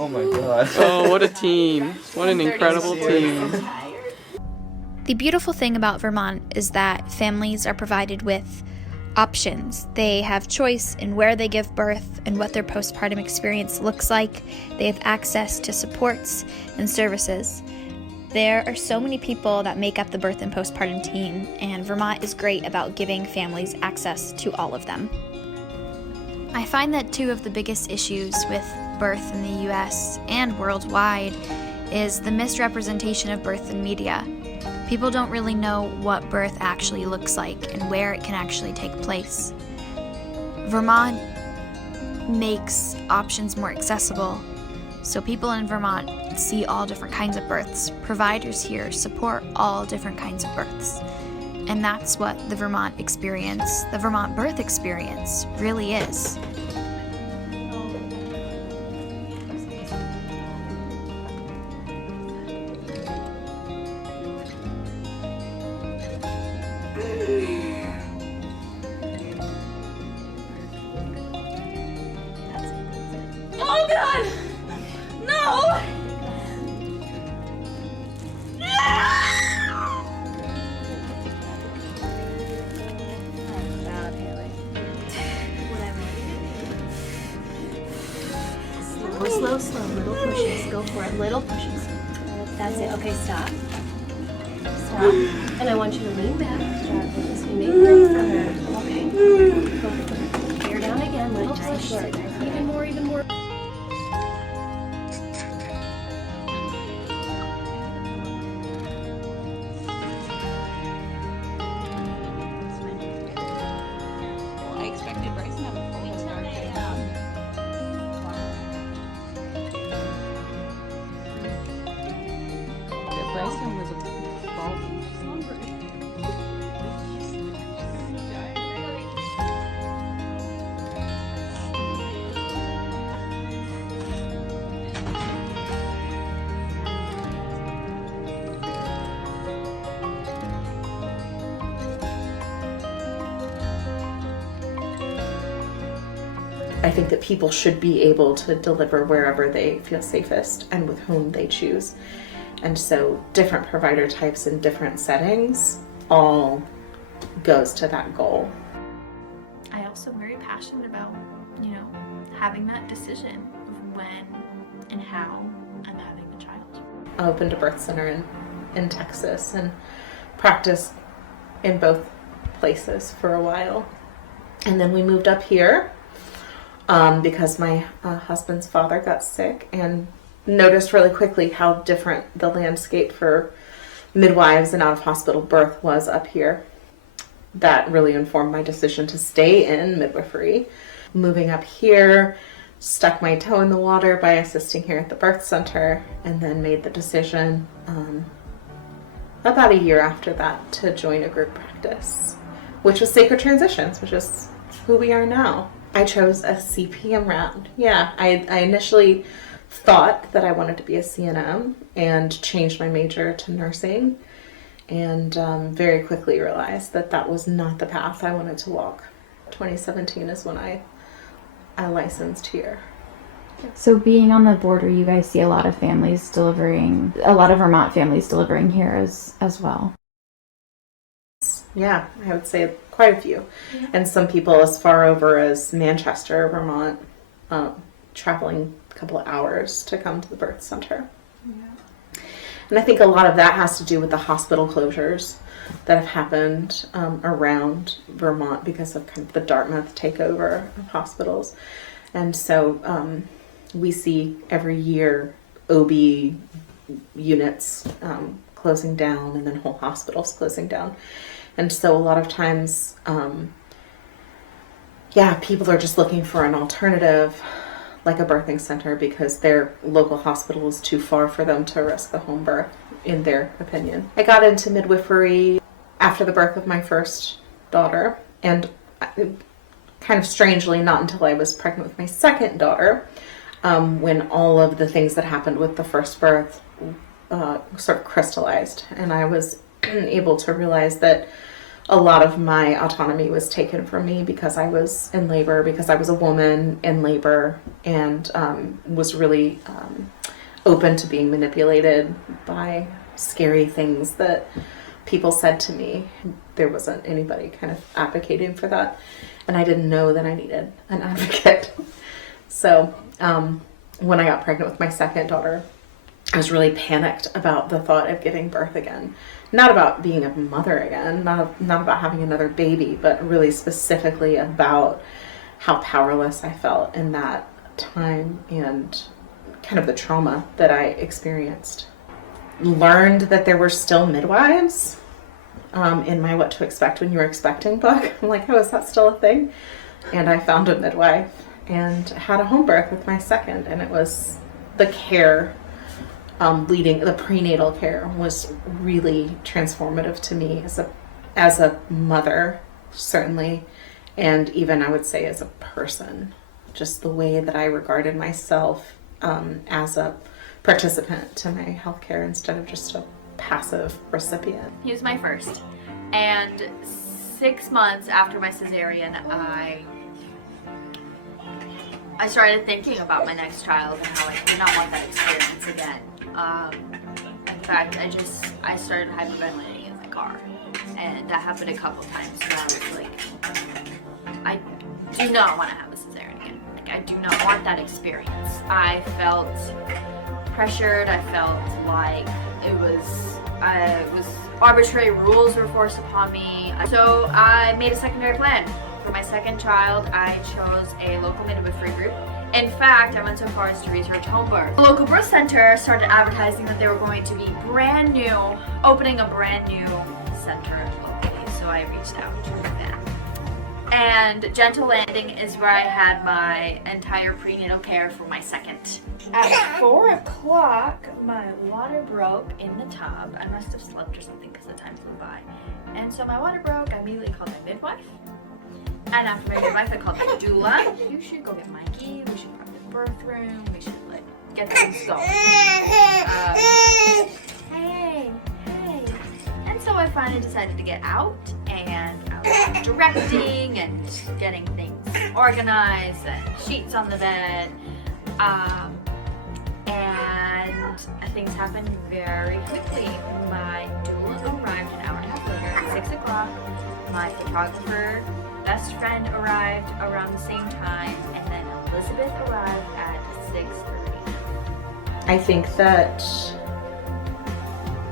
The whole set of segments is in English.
Oh my god. Oh, what a team. What an incredible team. The beautiful thing about Vermont is that families are provided with options. They have choice in where they give birth and what their postpartum experience looks like. They have access to supports and services. There are so many people that make up the birth and postpartum team, and Vermont is great about giving families access to all of them. I find that two of the biggest issues with birth in the US and worldwide is the misrepresentation of birth in media. People don't really know what birth actually looks like and where it can actually take place. Vermont makes options more accessible, so people in Vermont see all different kinds of births. Providers here support all different kinds of births. And that's what the Vermont experience, the Vermont birth experience, really is. Oh God! No! Slow, slow, little pushes. Go for it, little pushes. That's it. Okay, stop. Stop. And I want you to lean back. Just make room for her. Okay. Go. Bear down again, little push. Even more, even more. I expected Bryson to have a full start. Bryson was a ball. I think that people should be able to deliver wherever they feel safest and with whom they choose. And so different provider types in different settings all goes to that goal. I also am very passionate about, having that decision of when and how I'm having a child. I opened a birth center in Texas and practiced in both places for a while. And then we moved up here because my husband's father got sick, and noticed really quickly how different the landscape for midwives and out-of-hospital birth was up here. That really informed my decision to stay in midwifery. Moving up here, stuck my toe in the water by assisting here at the birth center, and then made the decision about a year after that to join a group practice, which was Sacred Transitions, which is who we are now. I chose a CPM route. Yeah, I initially thought that I wanted to be a CNM and changed my major to nursing, and very quickly realized that that was not the path I wanted to walk. 2017 is when I licensed here. So being on the border, you guys see a lot of Vermont families delivering here as well. Yeah, I would say quite a few. Yeah. And some people as far over as Manchester, Vermont, traveling a couple of hours to come to the birth center. Yeah. And I think a lot of that has to do with the hospital closures that have happened around Vermont because of kind of the Dartmouth takeover of hospitals. And so we see every year OB units closing down and then whole hospitals closing down. And so a lot of times, people are just looking for an alternative, like a birthing center, because their local hospital is too far for them to risk the home birth, in their opinion. I got into midwifery after the birth of my first daughter, and kind of strangely, not until I was pregnant with my second daughter, when all of the things that happened with the first birth sort of crystallized, and I was able to realize that a lot of my autonomy was taken from me because I was in labor, because I was a woman in labor, and was really open to being manipulated by scary things that people said to me. There wasn't anybody kind of advocating for that, and I didn't know that I needed an advocate. So when I got pregnant with my second daughter, I was really panicked about the thought of giving birth again. Not about being a mother again, not about having another baby, but really specifically about how powerless I felt in that time and kind of the trauma that I experienced. Learned that there were still midwives in my What to Expect When You Were Expecting book. I'm like, oh, is that still a thing? And I found a midwife and had a home birth with my second, and it was the care leading, the prenatal care was really transformative to me as a mother, certainly, and even I would say as a person. Just the way that I regarded myself as a participant to my healthcare instead of just a passive recipient. He was my first, and 6 months after my cesarean, I started thinking about my next child and how I did not want that experience again. In fact, I started hyperventilating in my car, and that happened a couple times where I was like, I do not want to have a cesarean again. Like, I do not want that experience. I felt pressured. I felt like it was arbitrary rules were forced upon me. So I made a secondary plan. For my second child, I chose a local midwifery group. In fact, I went so far as to research home birth. The local birth center started advertising that they were going to be opening a brand new center locally, so I reached out to them. And Gentle Landing is where I had my entire prenatal care for my second. At 4 o'clock, my water broke in the tub. I must have slept or something because the time flew by. And so my water broke, I immediately called my midwife. And after my midwife, I called my doula. You should go get Mikey. We should prep the birth room. We should get things going. Hey. And so I finally decided to get out, and I was directing and getting things organized and sheets on the bed. And things happened very quickly. My doula arrived an hour and a half later at 6 o'clock. My photographer best friend arrived around the same time, and then Elizabeth arrived at 6:30. I think that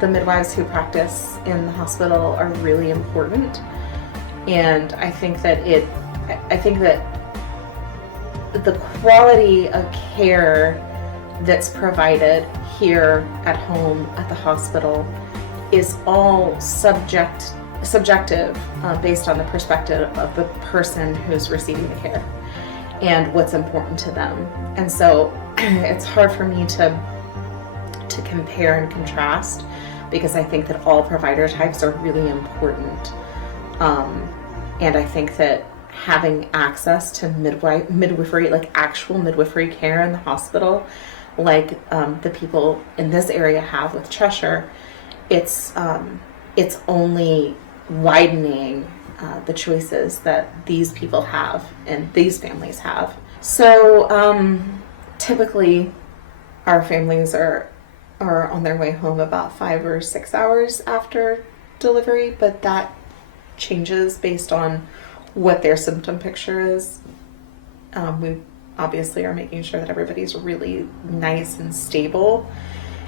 the midwives who practice in the hospital are really important, and I think that the quality of care that's provided here at home at the hospital is all subjective based on the perspective of the person who's receiving the care and what's important to them. And so it's hard for me to compare and contrast, because I think that all provider types are really important. And I think that having access to midwifery, like actual midwifery care in the hospital, like the people in this area have with Cheshire, it's only widening the choices that these people have and these families have. So typically our families are on their way home about 5 or 6 hours after delivery, but that changes based on what their symptom picture is. We obviously are making sure that everybody's really nice and stable,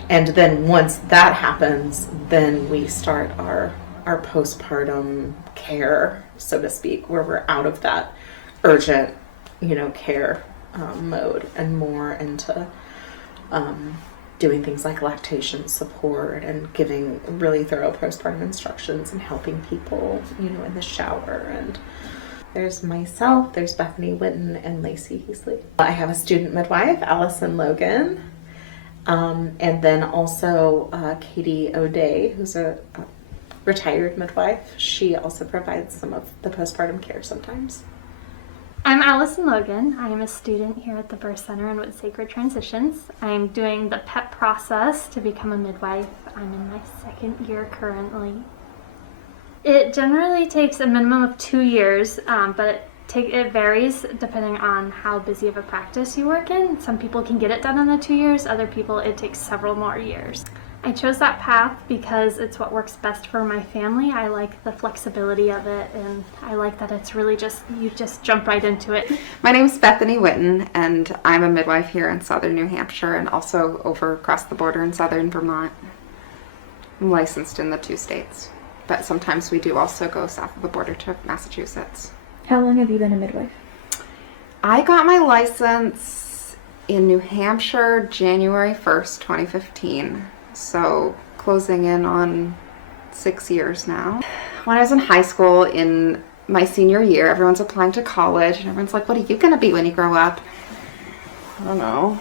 and then once that happens, then we start our postpartum care, so to speak, where we're out of that urgent, care mode and more into doing things like lactation support and giving really thorough postpartum instructions and helping people, in the shower. And there's myself, there's Bethany Witten, and Lacey Heasley. I have a student midwife, Allison Logan, and then also Katie O'Day, who's a retired midwife. She also provides some of the postpartum care sometimes. I'm Allison Logan. I am a student here at the Birth Center and with Sacred Transitions. I'm doing the PEP process to become a midwife. I'm in my second year currently. It generally takes a minimum of 2 years, but it varies depending on how busy of a practice you work in. Some people can get it done in the 2 years, other people it takes several more years. I chose that path because it's what works best for my family. I like the flexibility of it, and I like that it's really you just jump right into it. My name is Bethany Witten, and I'm a midwife here in southern New Hampshire and also over across the border in southern Vermont. I'm licensed in the 2 states, but sometimes we do also go south of the border to Massachusetts. How long have you been a midwife? I got my license in New Hampshire January 1st, 2015. So closing in on 6 years now. When I was in high school in my senior year, everyone's applying to college and everyone's like, what are you going to be when you grow up? I don't know.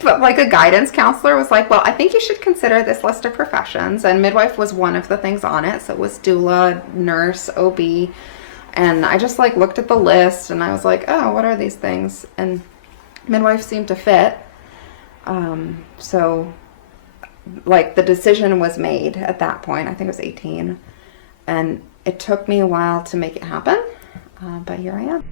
But like a guidance counselor was like, well, I think you should consider this list of professions. And midwife was one of the things on it. So it was doula, nurse, OB. And I just like looked at the list and I was like, oh, what are these things? And midwife seemed to fit. So like the decision was made at that point. I think it was 18. And it took me a while to make it happen. But here I am.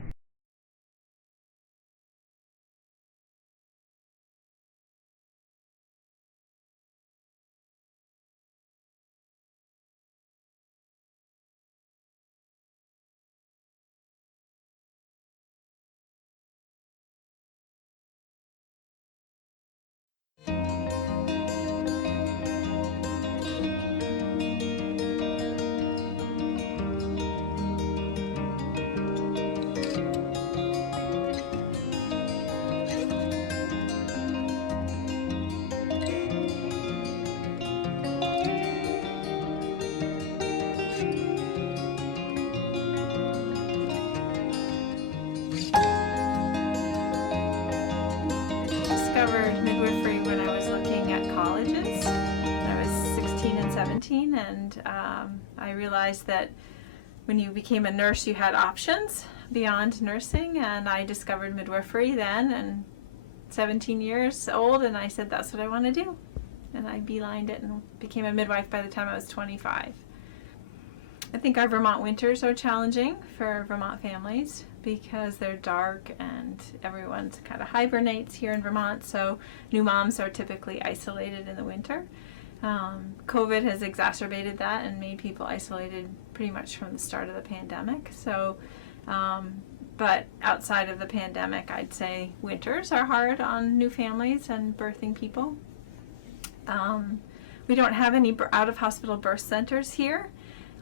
Discovered midwifery when I was looking at colleges. I was 16 and 17, and I realized that when you became a nurse you had options beyond nursing, and I discovered midwifery then, and 17 years old, and I said that's what I want to do, and I beelined it and became a midwife by the time I was 25. I think our Vermont winters are challenging for Vermont families because they're dark and everyone's kind of hibernates here in Vermont, so new moms are typically isolated in the winter. COVID has exacerbated that and made people isolated pretty much from the start of the pandemic. So, but outside of the pandemic, I'd say winters are hard on new families and birthing people. We don't have any out-of-hospital birth centers here.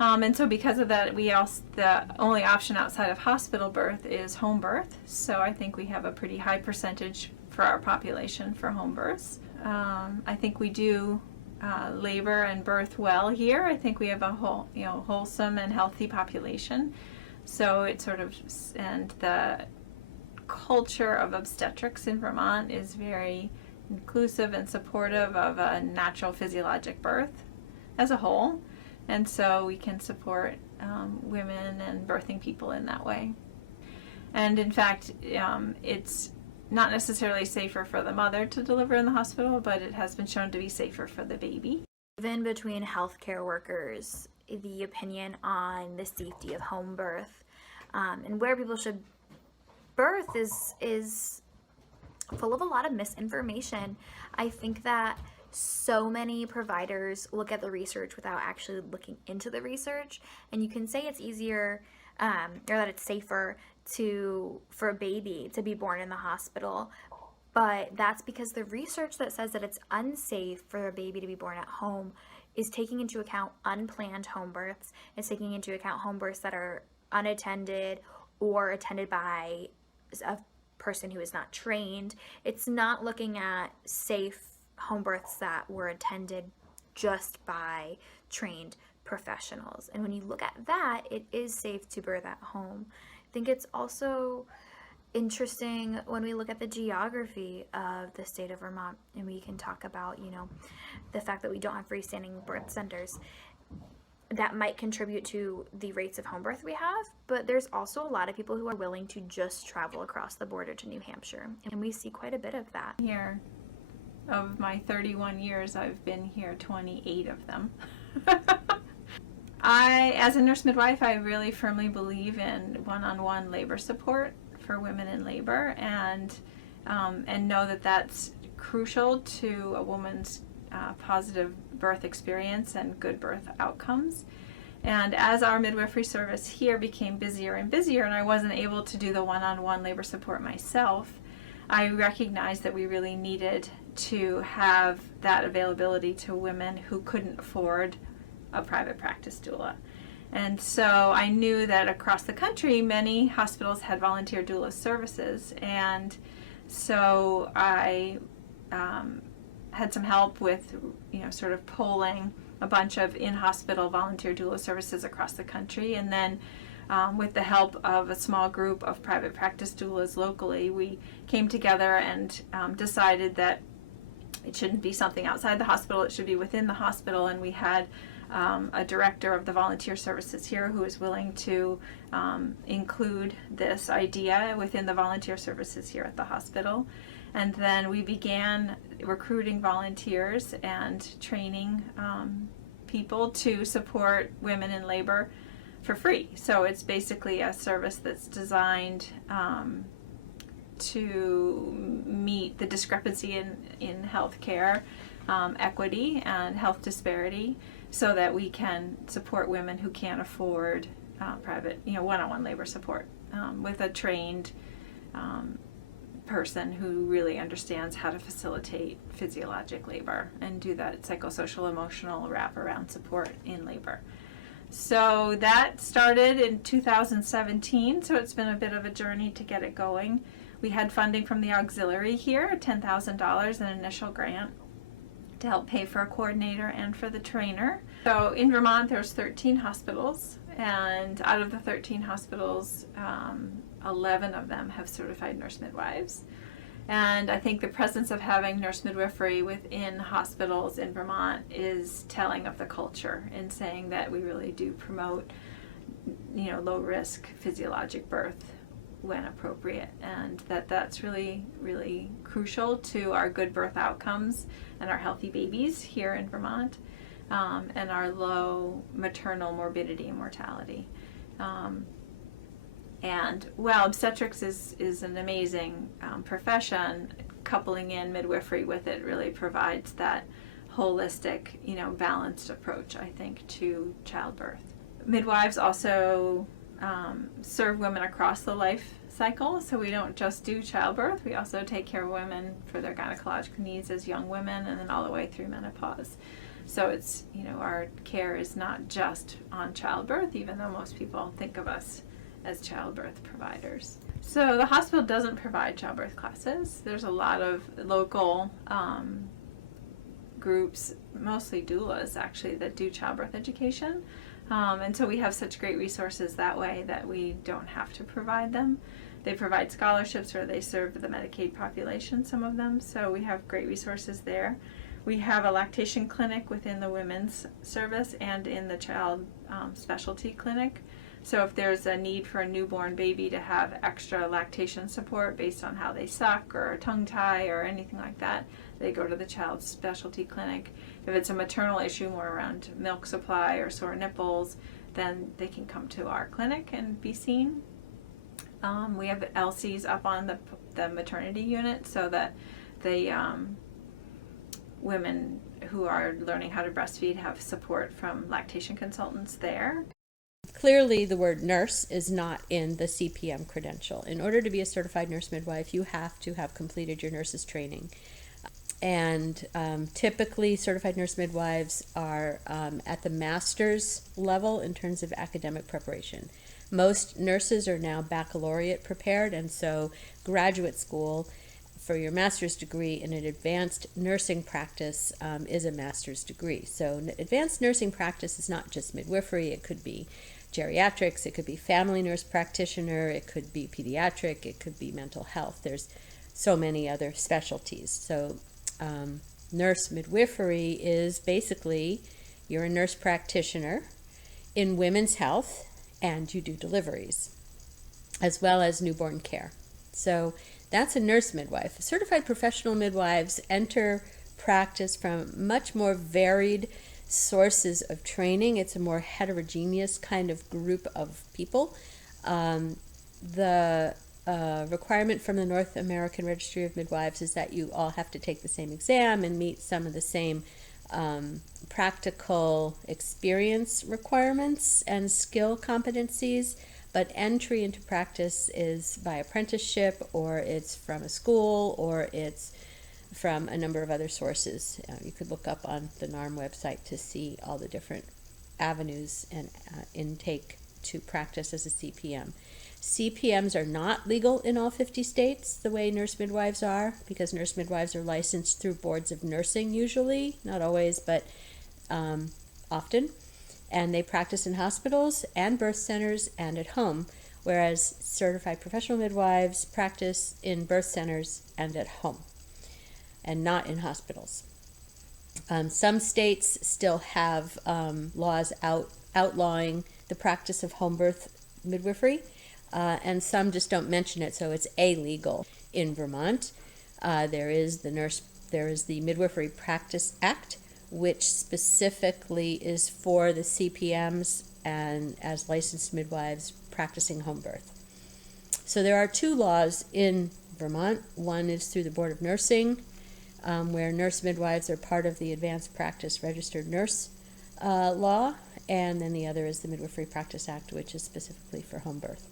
And so because of that, the only option outside of hospital birth is home birth. So I think we have a pretty high percentage for our population for home births. I think we do labor and birth well here. I think we have a wholesome and healthy population. So it sort of, and the culture of obstetrics in Vermont is very inclusive and supportive of a natural physiologic birth as a whole. And so we can support women and birthing people in that way. And in fact, it's not necessarily safer for the mother to deliver in the hospital, but it has been shown to be safer for the baby. Even between healthcare workers, the opinion on the safety of home birth and where people should birth is full of a lot of misinformation. I think that so many providers look at the research without actually looking into the research, and you can say it's easier or that it's safer for a baby to be born in the hospital, but that's because the research that says that it's unsafe for a baby to be born at home is taking into account unplanned home births, is taking into account home births that are unattended or attended by a person who is not trained. It's not looking at safe home births that were attended just by trained professionals. And when you look at that, it is safe to birth at home. I think it's also interesting when we look at the geography of the state of Vermont, and we can talk about, the fact that we don't have freestanding birth centers. That might contribute to the rates of home birth we have, but there's also a lot of people who are willing to just travel across the border to New Hampshire, and we see quite a bit of that. Here, of my 31 years, I've been here 28 of them. As a nurse midwife, I really firmly believe in one-on-one labor support for women in labor, and know that that's crucial to a woman's positive birth experience and good birth outcomes. And as our midwifery service here became busier and busier, and I wasn't able to do the one-on-one labor support myself, I recognized that we really needed to have that availability to women who couldn't afford a private practice doula. And so I knew that across the country, many hospitals had volunteer doula services, and so I had some help with, sort of polling a bunch of in-hospital volunteer doula services across the country, and then with the help of a small group of private practice doulas locally, we came together and decided that it shouldn't be something outside the hospital, it should be within the hospital, and we had a director of the volunteer services here who is willing to include this idea within the volunteer services here at the hospital. And then we began recruiting volunteers and training people to support women in labor for free. So it's basically a service that's designed to meet the discrepancy in healthcare equity and health disparity, so that we can support women who can't afford private, one-on-one labor support with a trained person who really understands how to facilitate physiologic labor and do that psychosocial, emotional wraparound support in labor. So that started in 2017, so it's been a bit of a journey to get it going. We had funding from the auxiliary here, $10,000, an initial grant to help pay for a coordinator and for the trainer. So in Vermont, there's 13 hospitals, and out of the 13 hospitals, 11 of them have certified nurse midwives. And I think the presence of having nurse midwifery within hospitals in Vermont is telling of the culture, in saying that we really do promote, low risk physiologic birth when appropriate, and that's really, really crucial to our good birth outcomes and our healthy babies here in Vermont, and our low maternal morbidity and mortality. Obstetrics is an amazing profession. Coupling in midwifery with it really provides that holistic, balanced approach, I think, to childbirth. Midwives also serve women across the life cycle, so we don't just do childbirth, we also take care of women for their gynecological needs as young women, and then all the way through menopause. So it's, our care is not just on childbirth, even though most people think of us as childbirth providers. So the hospital doesn't provide childbirth classes. There's a lot of local groups, mostly doulas actually, that do childbirth education. And so we have such great resources that way that we don't have to provide them. They provide scholarships, or they serve the Medicaid population, some of them, so we have great resources there. We have a lactation clinic within the women's service and in the child specialty clinic. So if there's a need for a newborn baby to have extra lactation support based on how they suck or tongue tie or anything like that, they go to the child specialty clinic. If it's a maternal issue more around milk supply or sore nipples, then they can come to our clinic and be seen. We have LCs up on the maternity unit, so that the women who are learning how to breastfeed have support from lactation consultants there. Clearly, the word nurse is not in the CPM credential. In order to be a certified nurse midwife, you have to have completed your nurse's training. And typically, certified nurse midwives are at the master's level in terms of academic preparation. Most nurses are now baccalaureate prepared, and so graduate school for your master's degree in an advanced nursing practice is a master's degree. So advanced nursing practice is not just midwifery. It could be geriatrics, it could be family nurse practitioner, it could be pediatric, it could be mental health. There's so many other specialties. So nurse midwifery is basically, you're a nurse practitioner in women's health, and you do deliveries as well as newborn care. So that's a nurse midwife. Certified professional midwives enter practice from much more varied sources of training. It's a more heterogeneous kind of group of people. The requirement from the North American Registry of Midwives is that you all have to take the same exam and meet some of the same practical experience requirements and skill competencies, but entry into practice is by apprenticeship, or it's from a school, or it's from a number of other sources. You could look up on the NARM website to see all the different avenues and intake to practice as a CPM. CPMs are not legal in all 50 states the way nurse midwives are, because nurse midwives are licensed through boards of nursing usually, not always, but often. And they practice in hospitals and birth centers and at home, whereas certified professional midwives practice in birth centers and at home, and not in hospitals. Some states still have laws outlawing the practice of home birth midwifery, and some just don't mention it, so it's illegal. In Vermont, there is the Midwifery Practice Act, which specifically is for the CPMs and as licensed midwives practicing home birth. So there are two laws in Vermont. One is through the Board of Nursing, where nurse midwives are part of the Advanced Practice Registered Nurse law, and then the other is the Midwifery Practice Act, which is specifically for home birth.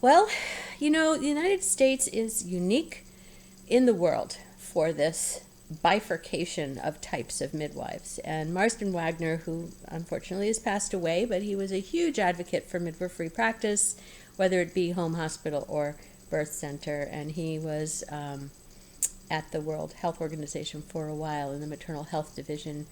Well, the United States is unique in the world for this bifurcation of types of midwives. And Marston Wagner, who unfortunately has passed away, but he was a huge advocate for midwifery practice, whether it be home hospital or birth center, and he was at the World Health Organization for a while in the maternal health division,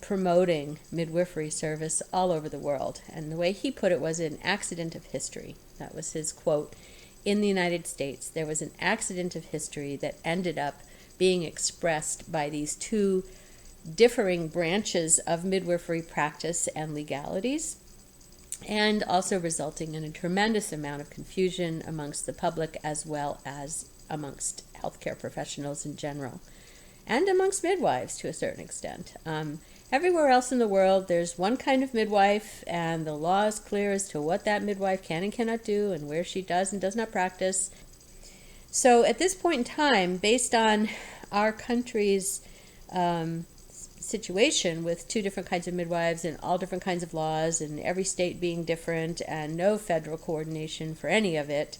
promoting midwifery service all over the world. And the way he put it was an accident of history. That was his quote. In the United States, there was an accident of history that ended up being expressed by these two differing branches of midwifery practice and legalities, and also resulting in a tremendous amount of confusion amongst the public as well as amongst healthcare professionals in general, and amongst midwives to a certain extent. Everywhere else in the world, there's one kind of midwife, and the law is clear as to what that midwife can and cannot do and where she does and does not practice. So at this point in time, based on our country's situation with two different kinds of midwives and all different kinds of laws and every state being different and no federal coordination for any of it,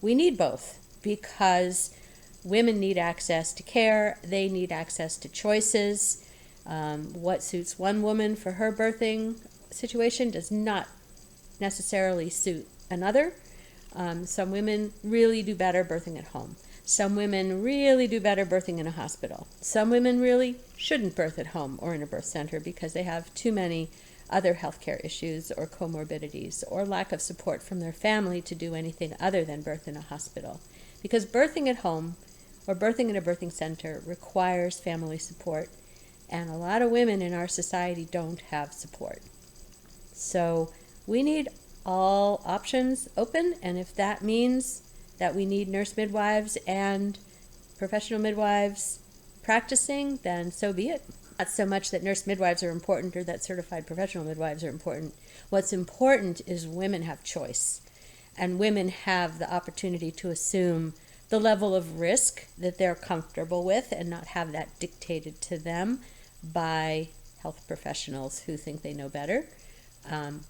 we need both, because women need access to care, they need access to choices. What suits one woman for her birthing situation does not necessarily suit another. Some women really do better birthing at home. Some women really do better birthing in a hospital. Some women really shouldn't birth at home or in a birth center because they have too many other healthcare issues or comorbidities or lack of support from their family to do anything other than birth in a hospital. Because birthing at home or birthing in a birthing center requires family support, and a lot of women in our society don't have support. So we need all options open, and if that means that we need nurse midwives and professional midwives practicing, then so be it. Not so much that nurse midwives are important or that certified professional midwives are important. What's important is women have choice, and women have the opportunity to assume the level of risk that they're comfortable with and not have that dictated to them by health professionals who think they know better.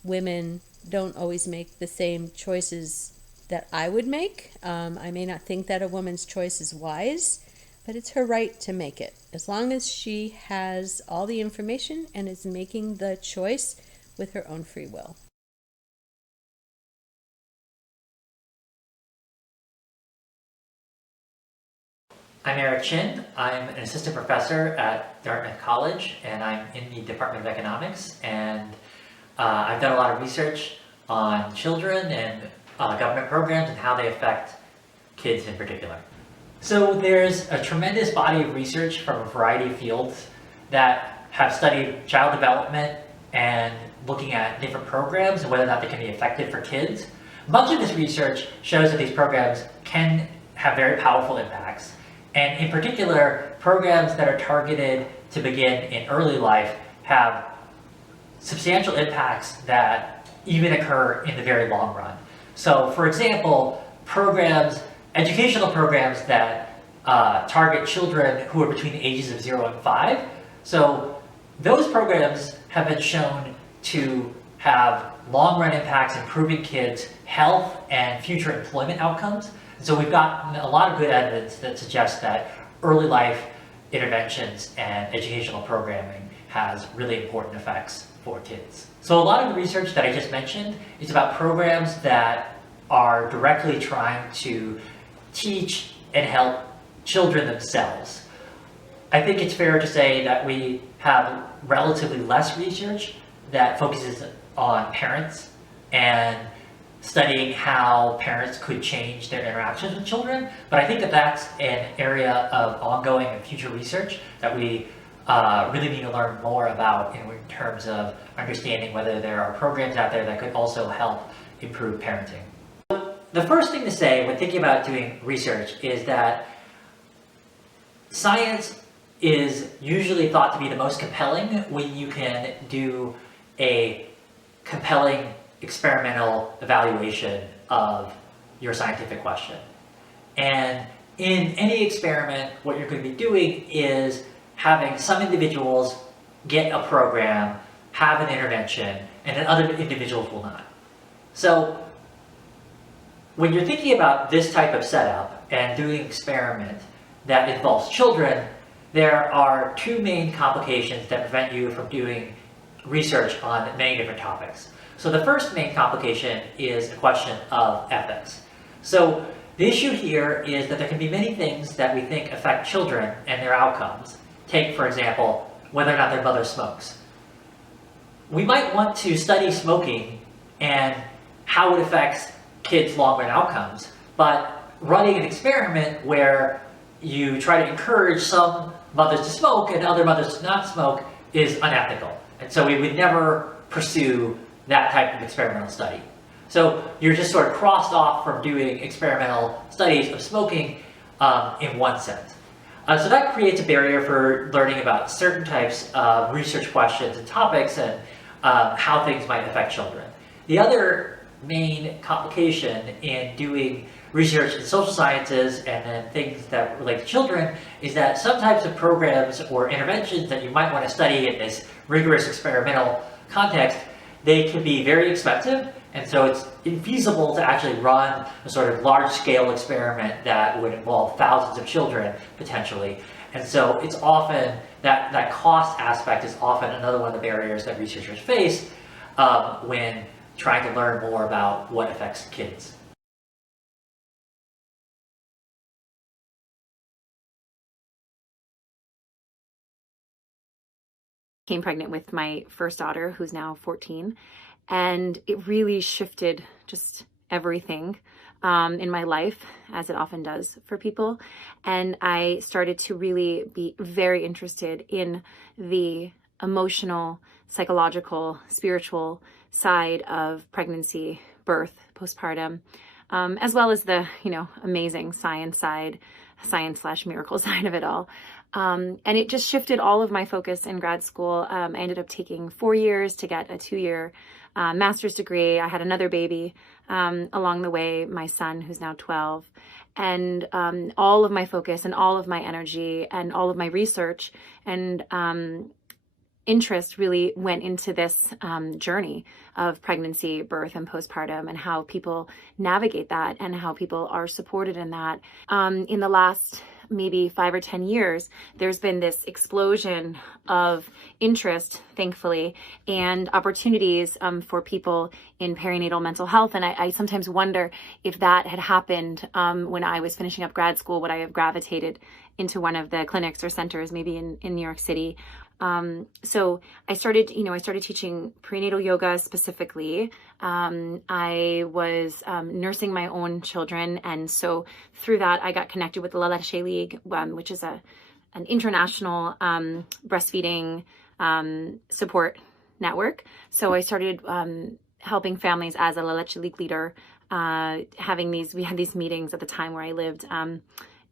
Women don't always make the same choices that I would make. I may not think that a woman's choice is wise, but it's her right to make it, as long as she has all the information and is making the choice with her own free will. I'm Eric Chin. I'm an assistant professor at Dartmouth College, and I'm in the Department of Economics, and I've done a lot of research on children and government programs and how they affect kids in particular. So there's a tremendous body of research from a variety of fields that have studied child development and looking at different programs and whether or not they can be effective for kids. Much of this research shows that these programs can have very powerful impacts, And in particular, programs that are targeted to begin in early life have substantial impacts that even occur in the very long run. So for example, educational programs that target children who are between the ages of 0 and 5. So those programs have been shown to have long-run impacts improving kids' health and future employment outcomes. So we've gotten a lot of good evidence that suggests that early life interventions and educational programming has really important effects for kids. So a lot of the research that I just mentioned is about programs that are directly trying to teach and help children themselves. I think it's fair to say that we have relatively less research that focuses on parents and studying how parents could change their interactions with children, but I think that that's an area of ongoing and future research that we really need to learn more about in terms of understanding whether there are programs out there that could also help improve parenting. The first thing to say when thinking about doing research is that science is usually thought to be the most compelling when you can do a compelling experimental evaluation of your scientific question. And in any experiment, what you're going to be doing is having some individuals get a program, have an intervention, and then other individuals will not. So when you're thinking about this type of setup and doing an experiment that involves children, there are two main complications that prevent you from doing research on many different topics. So the first main complication is a question of ethics. So the issue here is that there can be many things that we think affect children and their outcomes. Take, for example, whether or not their mother smokes. We might want to study smoking and how it affects kids' long-run outcomes, but running an experiment where you try to encourage some mothers to smoke and other mothers to not smoke is unethical. And so we would never pursue that type of experimental study. So you're just sort of crossed off from doing experimental studies of smoking in one sense. So that creates a barrier for learning about certain types of research questions and topics and how things might affect children. The other main complication in doing research in social sciences and then things that relate to children is that some types of programs or interventions that you might want to study in this rigorous experimental context, they can be very expensive, and so it's infeasible to actually run a sort of large-scale experiment that would involve thousands of children potentially. And so it's often, that cost aspect is often another one of the barriers that researchers face when trying to learn more about what affects kids. Became pregnant with my first daughter, who's now 14, and it really shifted just everything in my life, as it often does for people. And I started to really be very interested in the emotional, psychological, spiritual side of pregnancy, birth, postpartum, as well as the, amazing science/miracle side of it all. And it just shifted all of my focus in grad school. I ended up taking 4 years to get a 2-year master's degree. I had another baby along the way, my son, who's now 12. And all of my focus and all of my energy and all of my research and interest really went into this journey of pregnancy, birth, and postpartum, and how people navigate that and how people are supported in that. In the last maybe 5 or 10 years, there's been this explosion of interest, thankfully, and opportunities for people in perinatal mental health. And I sometimes wonder if that had happened when I was finishing up grad school, would I have gravitated into one of the clinics or centers, maybe in New York City. So I started teaching prenatal yoga specifically. I was nursing my own children. And so through that, I got connected with the La Leche League, which is an international breastfeeding support network. So I started helping families as a La Leche League leader, we had these meetings at the time where I lived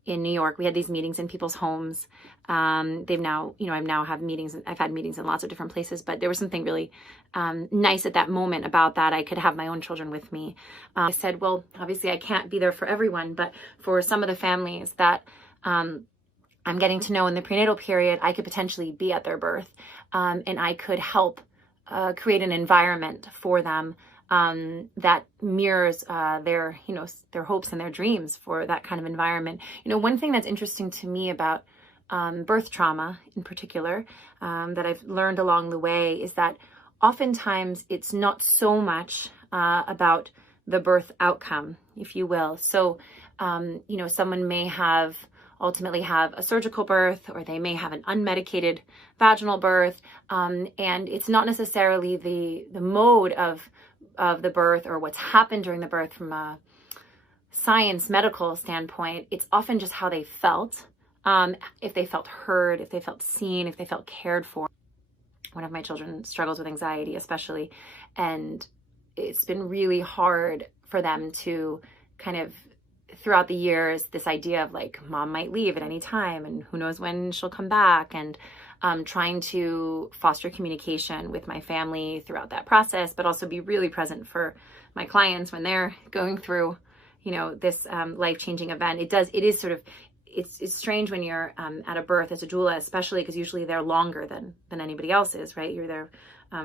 in New York. We had these meetings in people's homes. They've now, I've now have meetings. I've had meetings in lots of different places, but there was something really nice at that moment about that. I could have my own children with me. I said, well, obviously I can't be there for everyone, but for some of the families that I'm getting to know in the prenatal period, I could potentially be at their birth, and I could help create an environment for them that mirrors their hopes and their dreams for that kind of environment. One thing that's interesting to me about birth trauma in particular, that I've learned along the way, is that oftentimes it's not so much about the birth outcome, if you will. So, someone may ultimately have a surgical birth, or they may have an unmedicated vaginal birth, and it's not necessarily the mode of the birth or what's happened during the birth from a science medical standpoint. It's often just how they felt, if they felt heard, if they felt seen, if they felt cared for. One of my children struggles with anxiety especially, and it's been really hard for them to kind of, throughout the years, this idea of like, mom might leave at any time and who knows when she'll come back, and trying to foster communication with my family throughout that process, but also be really present for my clients when they're going through, this life-changing event. It's strange when you're at a birth as a doula, especially because usually they're longer than anybody else is, right? You're there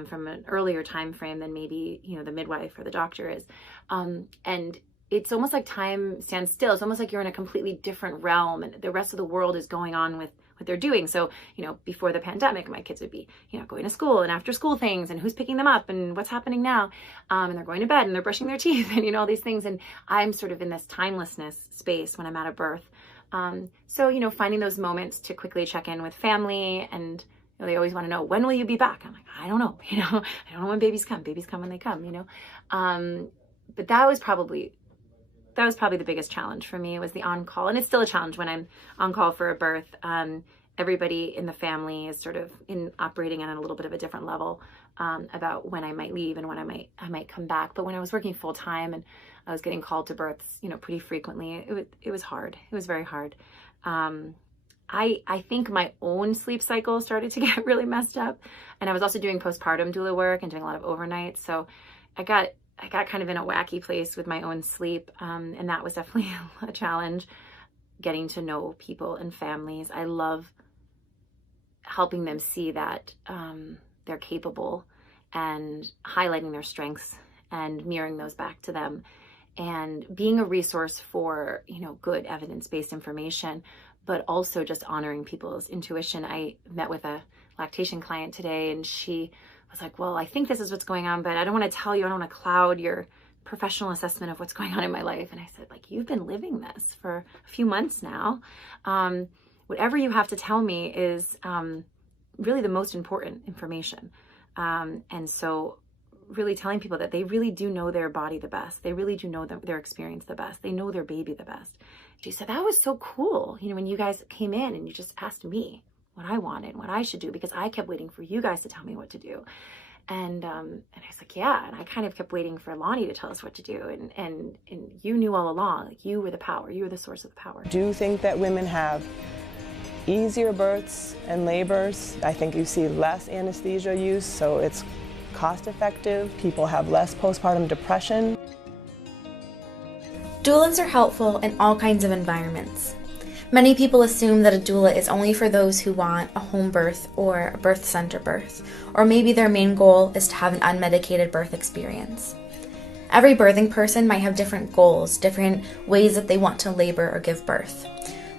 from an earlier time frame than maybe, the midwife or the doctor is. And it's almost like time stands still. It's almost like you're in a completely different realm, and the rest of the world is going on with what they're doing. So, before the pandemic, my kids would be, going to school and after school things, and who's picking them up and what's happening now. And they're going to bed and they're brushing their teeth and, all these things. And I'm sort of in this timelessness space when I'm at a birth. So, finding those moments to quickly check in with family, and they always want to know, when will you be back? I'm like, I don't know, I don't know when babies come. Babies come when they come, but that was probably the biggest challenge for me, was the on-call. And it's still a challenge when I'm on call for a birth. Everybody in the family is sort of operating at a little bit of a different level about when I might leave and when I might come back. But when I was working full time and I was getting called to births, pretty frequently, it was hard. It was very hard. I think my own sleep cycle started to get really messed up, and I was also doing postpartum doula work and doing a lot of overnight. So I got kind of in a wacky place with my own sleep, and that was definitely a challenge. Getting to know people and families. I love helping them see that they're capable, and highlighting their strengths and mirroring those back to them, and being a resource for, good evidence-based information, but also just honoring people's intuition. I met with a lactation client today, and she was like, well, I think this is what's going on, but I don't want to tell you, I don't want to cloud your professional assessment of what's going on in my life. And I said, you've been living this for a few months now. Whatever you have to tell me is really the most important information. And so really telling people that they really do know their body the best. They really do know their experience the best. They know their baby the best. She said, that was so cool. When you guys came in and you just asked me what I wanted, what I should do, because I kept waiting for you guys to tell me what to do. And I was like, yeah. And I kind of kept waiting for Lonnie to tell us what to do. And you knew all along, you were the power. You were the source of the power. Do you think that women have easier births and labors? I think you see less anesthesia use, so it's cost effective. People have less postpartum depression. Doulas are helpful in all kinds of environments. Many people assume that a doula is only for those who want a home birth or a birth center birth, or maybe their main goal is to have an unmedicated birth experience. Every birthing person might have different goals, different ways that they want to labor or give birth.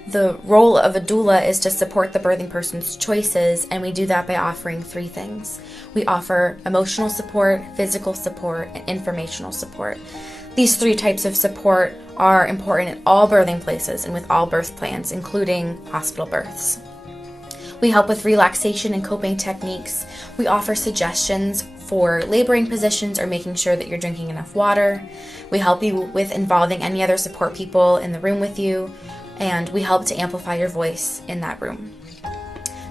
The role of a doula is to support the birthing person's choices, and we do that by offering 3 things. We offer emotional support, physical support, and informational support. These 3 types of support are important in all birthing places and with all birth plans, including hospital births. We help with relaxation and coping techniques. We offer suggestions for laboring positions or making sure that you're drinking enough water. We help you with involving any other support people in the room with you, and we help to amplify your voice in that room.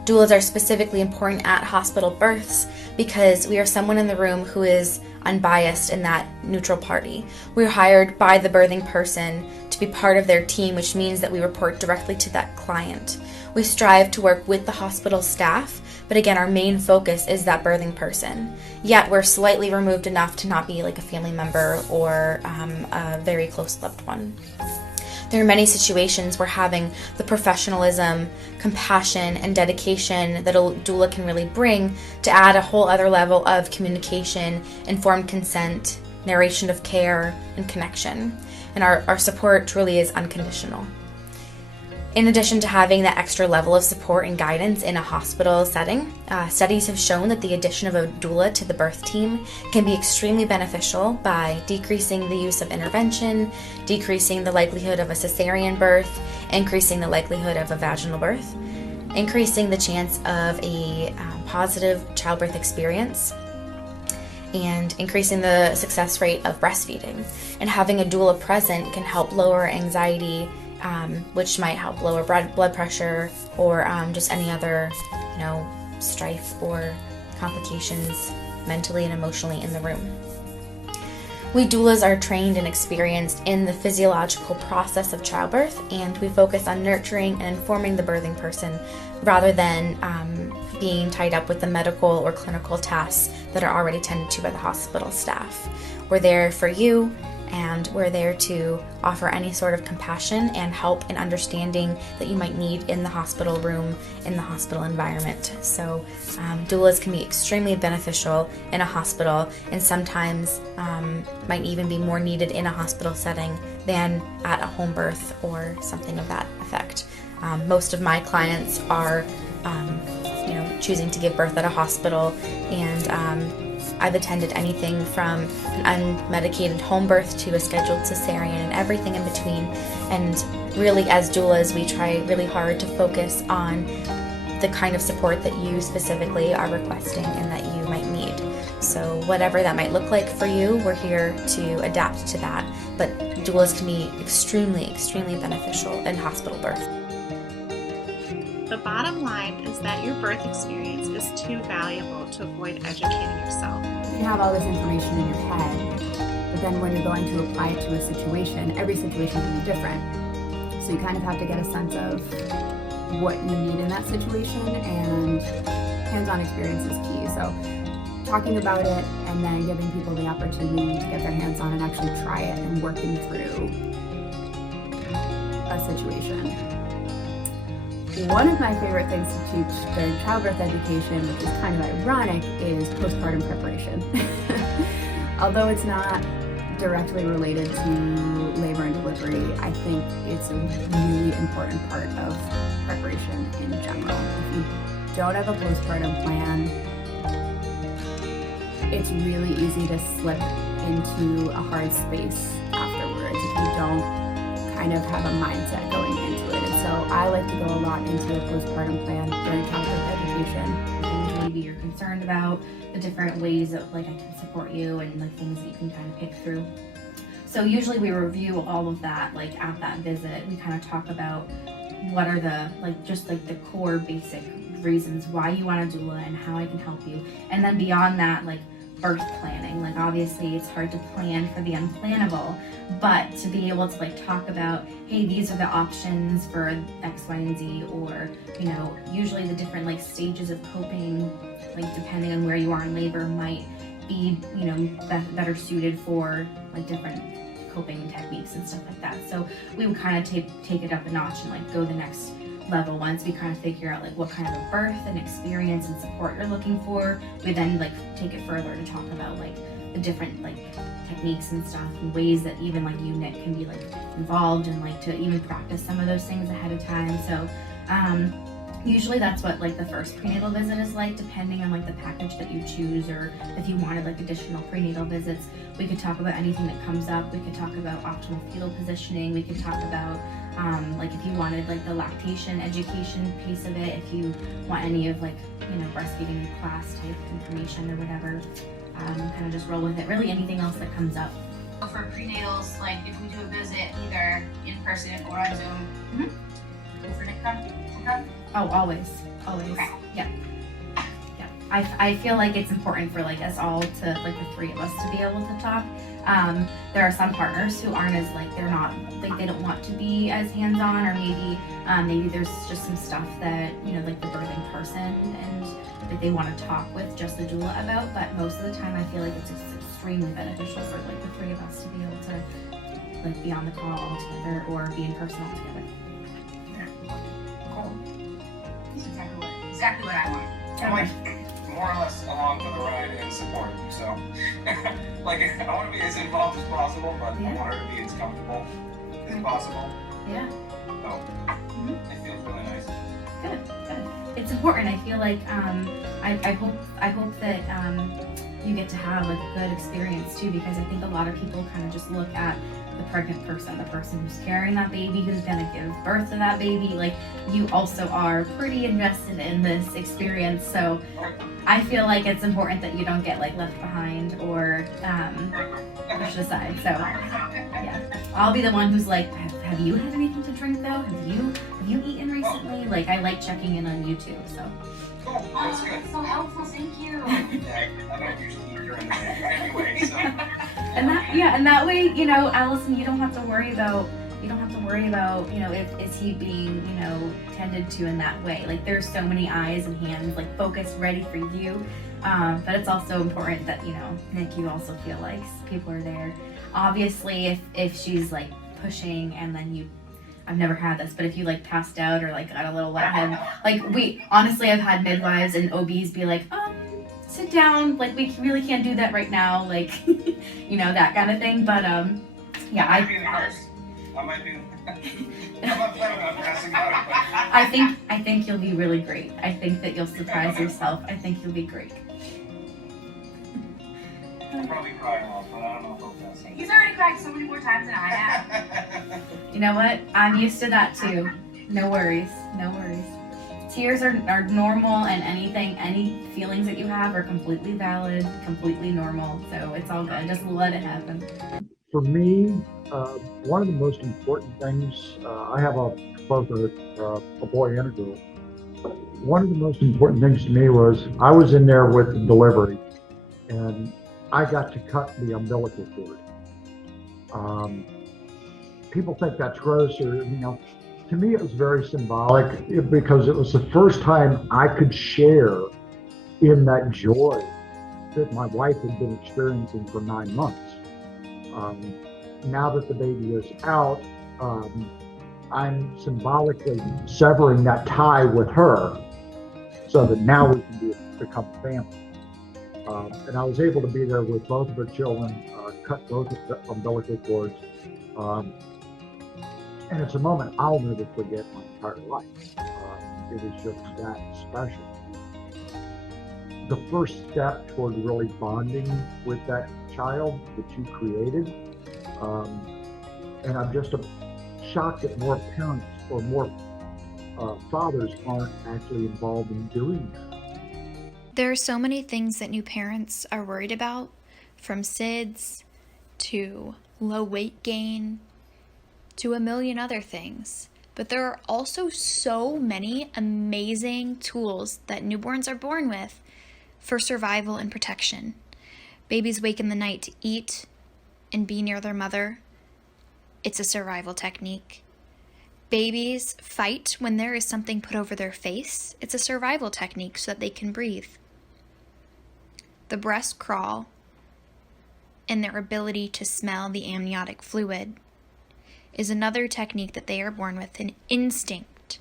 Doulas are specifically important at hospital births because we are someone in the room who is unbiased in that neutral party. We're hired by the birthing person to be part of their team, which means that we report directly to that client. We strive to work with the hospital staff, but again, our main focus is that birthing person. Yet we're slightly removed enough to not be like a family member or a very close loved one. There are many situations where having the professionalism, compassion, and dedication that a doula can really bring to add a whole other level of communication, informed consent, narration of care, and connection. And our support truly is unconditional. In addition to having that extra level of support and guidance in a hospital setting, studies have shown that the addition of a doula to the birth team can be extremely beneficial by decreasing the use of intervention, decreasing the likelihood of a cesarean birth, increasing the likelihood of a vaginal birth, increasing the chance of a positive childbirth experience, and increasing the success rate of breastfeeding. And having a doula present can help lower anxiety, which might help lower blood pressure or just any other, strife or complications mentally and emotionally in the room. We doulas are trained and experienced in the physiological process of childbirth, and we focus on nurturing and informing the birthing person rather than being tied up with the medical or clinical tasks that are already tended to by the hospital staff. We're there for you, and we're there to offer any sort of compassion and help and understanding that you might need in the hospital room, in the hospital environment. So doulas can be extremely beneficial in a hospital, and sometimes might even be more needed in a hospital setting than at a home birth or something of that effect. Most of my clients are choosing to give birth at a hospital, and I've attended anything from an unmedicated home birth to a scheduled cesarean and everything in between. And really, as doulas, we try really hard to focus on the kind of support that you specifically are requesting and that you might need. So whatever that might look like for you, we're here to adapt to that. But doulas can be extremely, extremely beneficial in hospital birth. The bottom line is that your birth experience is too valuable to avoid educating yourself. You can have all this information in your head, but then when you're going to apply it to a situation, every situation can be different. So you kind of have to get a sense of what you need in that situation, and hands-on experience is key. So talking about it and then giving people the opportunity to get their hands on and actually try it and working through a situation. One of my favorite things to teach during childbirth education, which is kind of ironic, is postpartum preparation. Although it's not directly related to labor and delivery, I think it's a really important part of preparation in general. If you don't have a postpartum plan, it's really easy to slip into a hard space afterwards if you don't kind of have a mindset going into it. And so I like to go a lot into a postpartum plan during childbirth education. Things maybe you're concerned about, the different ways that I can support you, and things that you can kind of pick through. So usually we review all of that at that visit. We kind of talk about what are the the core basic reasons why you want a doula and how I can help you. And then beyond that, birth planning. Obviously it's hard to plan for the unplannable, but to be able to talk about, hey, these are the options for X, Y, and Z, or usually the different stages of coping, depending on where you are in labor, might be better suited for different coping techniques and stuff like that. So we would kind of take it up a notch and go the next level. Once we kind of figure out what kind of a birth and experience and support you're looking for, we then take it further to talk about the different techniques and stuff and ways that even unit can be involved, and to even practice some of those things ahead of time. So usually that's what the first prenatal visit is depending on the package that you choose, or if you wanted additional prenatal visits, we could talk about anything that comes up. We could talk about optimal fetal positioning. We could talk about if you wanted the lactation education piece of it, if you want any of breastfeeding class type information or whatever, kind of just roll with it. Really anything else that comes up. For prenatals, if we do a visit either in person or on Zoom, for Nick come? Oh, always. Okay. Yeah. I feel like it's important for like us all to, like the three of us, to be able to talk. There are some partners who aren't as like, they're not like, they don't want to be as hands-on, or maybe there's just some stuff that, you know, like the birthing person and that they want to talk with just the doula about. But most of the time I feel like it's extremely beneficial for like the three of us to be able to like be on the call all together or be in person all together. Cool. This is exactly what I want. I'm like more or less along for the ride and support. So, like, I want to be as involved as possible, but I want her to be as comfortable as possible. Yeah. So, it feels really nice. Good. It's important. I feel like I hope that you get to have like a good experience too, because I think a lot of people kind of just look at the pregnant person, the person who's carrying that baby, who's gonna give birth to that baby. Like, you also are pretty invested in this experience, so I feel like it's important that you don't get like left behind or pushed aside. So yeah, I'll be the one who's like, have you had anything to drink though? Have you eaten recently? Like, I like checking in on you too. So. Cool, that's good. So helpful, thank you. Yeah, I don't usually eat during the day anyway, so. And that way, you know, Allison, you don't have to worry about, you know, is he being, you know, tended to in that way. Like, there's so many eyes and hands, like, focused, ready for you. But it's also important that, you know, Nick, you also feel like people are there. Obviously, if she's, like, pushing and then I've never had this, but if you, like, passed out or, like, got a little lightheaded, like, honestly, I've had midwives and OBs be like, sit down, like, we really can't do that right now, like, you know, that kind of thing. But yeah, I might be the first. I'm not planning on passing out. I think you'll be really great. I think that you'll surprise yourself. I think you'll be great. I'll probably cry a lot, but I don't know if I'll pass out. He's already cried so many more times than I have. You know what? I'm used to that too. No worries. Tears are normal, and any feelings that you have are completely valid, completely normal. So it's all good. Just let it happen. For me, one of the most important things, I have both a boy and a girl. One of the most important things to me was I was in there with the delivery, and I got to cut the umbilical cord. People think that's gross, or, you know, to me it was very symbolic because it was the first time I could share in that joy that my wife had been experiencing for 9 months. Now that the baby is out, I'm symbolically severing that tie with her so that now we can become a family. And I was able to be there with both of her children, cut both of the umbilical cords. And it's a moment I'll never forget my entire life. It was just that special. The first step toward really bonding with that child that you created. And I'm just shocked that more parents or more fathers aren't actually involved in doing that. There are so many things that new parents are worried about, from SIDS to low weight gain to a million other things. But there are also so many amazing tools that newborns are born with for survival and protection. Babies wake in the night to eat and be near their mother. It's a survival technique. Babies fight when there is something put over their face. It's a survival technique so that they can breathe. The breast crawl and their ability to smell the amniotic fluid is another technique that they are born with, an instinct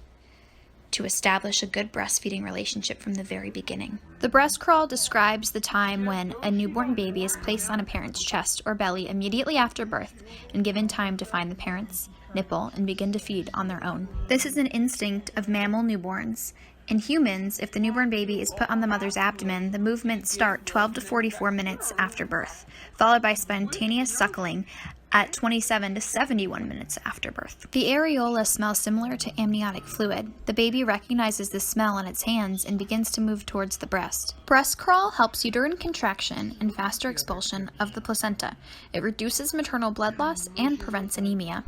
to establish a good breastfeeding relationship from the very beginning. The breast crawl describes the time when a newborn baby is placed on a parent's chest or belly immediately after birth and given time to find the parent's nipple and begin to feed on their own. This is an instinct of mammal newborns. In humans, if the newborn baby is put on the mother's abdomen, the movements start 12 to 44 minutes after birth, followed by spontaneous suckling at 27 to 71 minutes after birth. The areola smells similar to amniotic fluid. The baby recognizes the smell in its hands and begins to move towards the breast. Breast crawl helps uterine contraction and faster expulsion of the placenta. It reduces maternal blood loss and prevents anemia.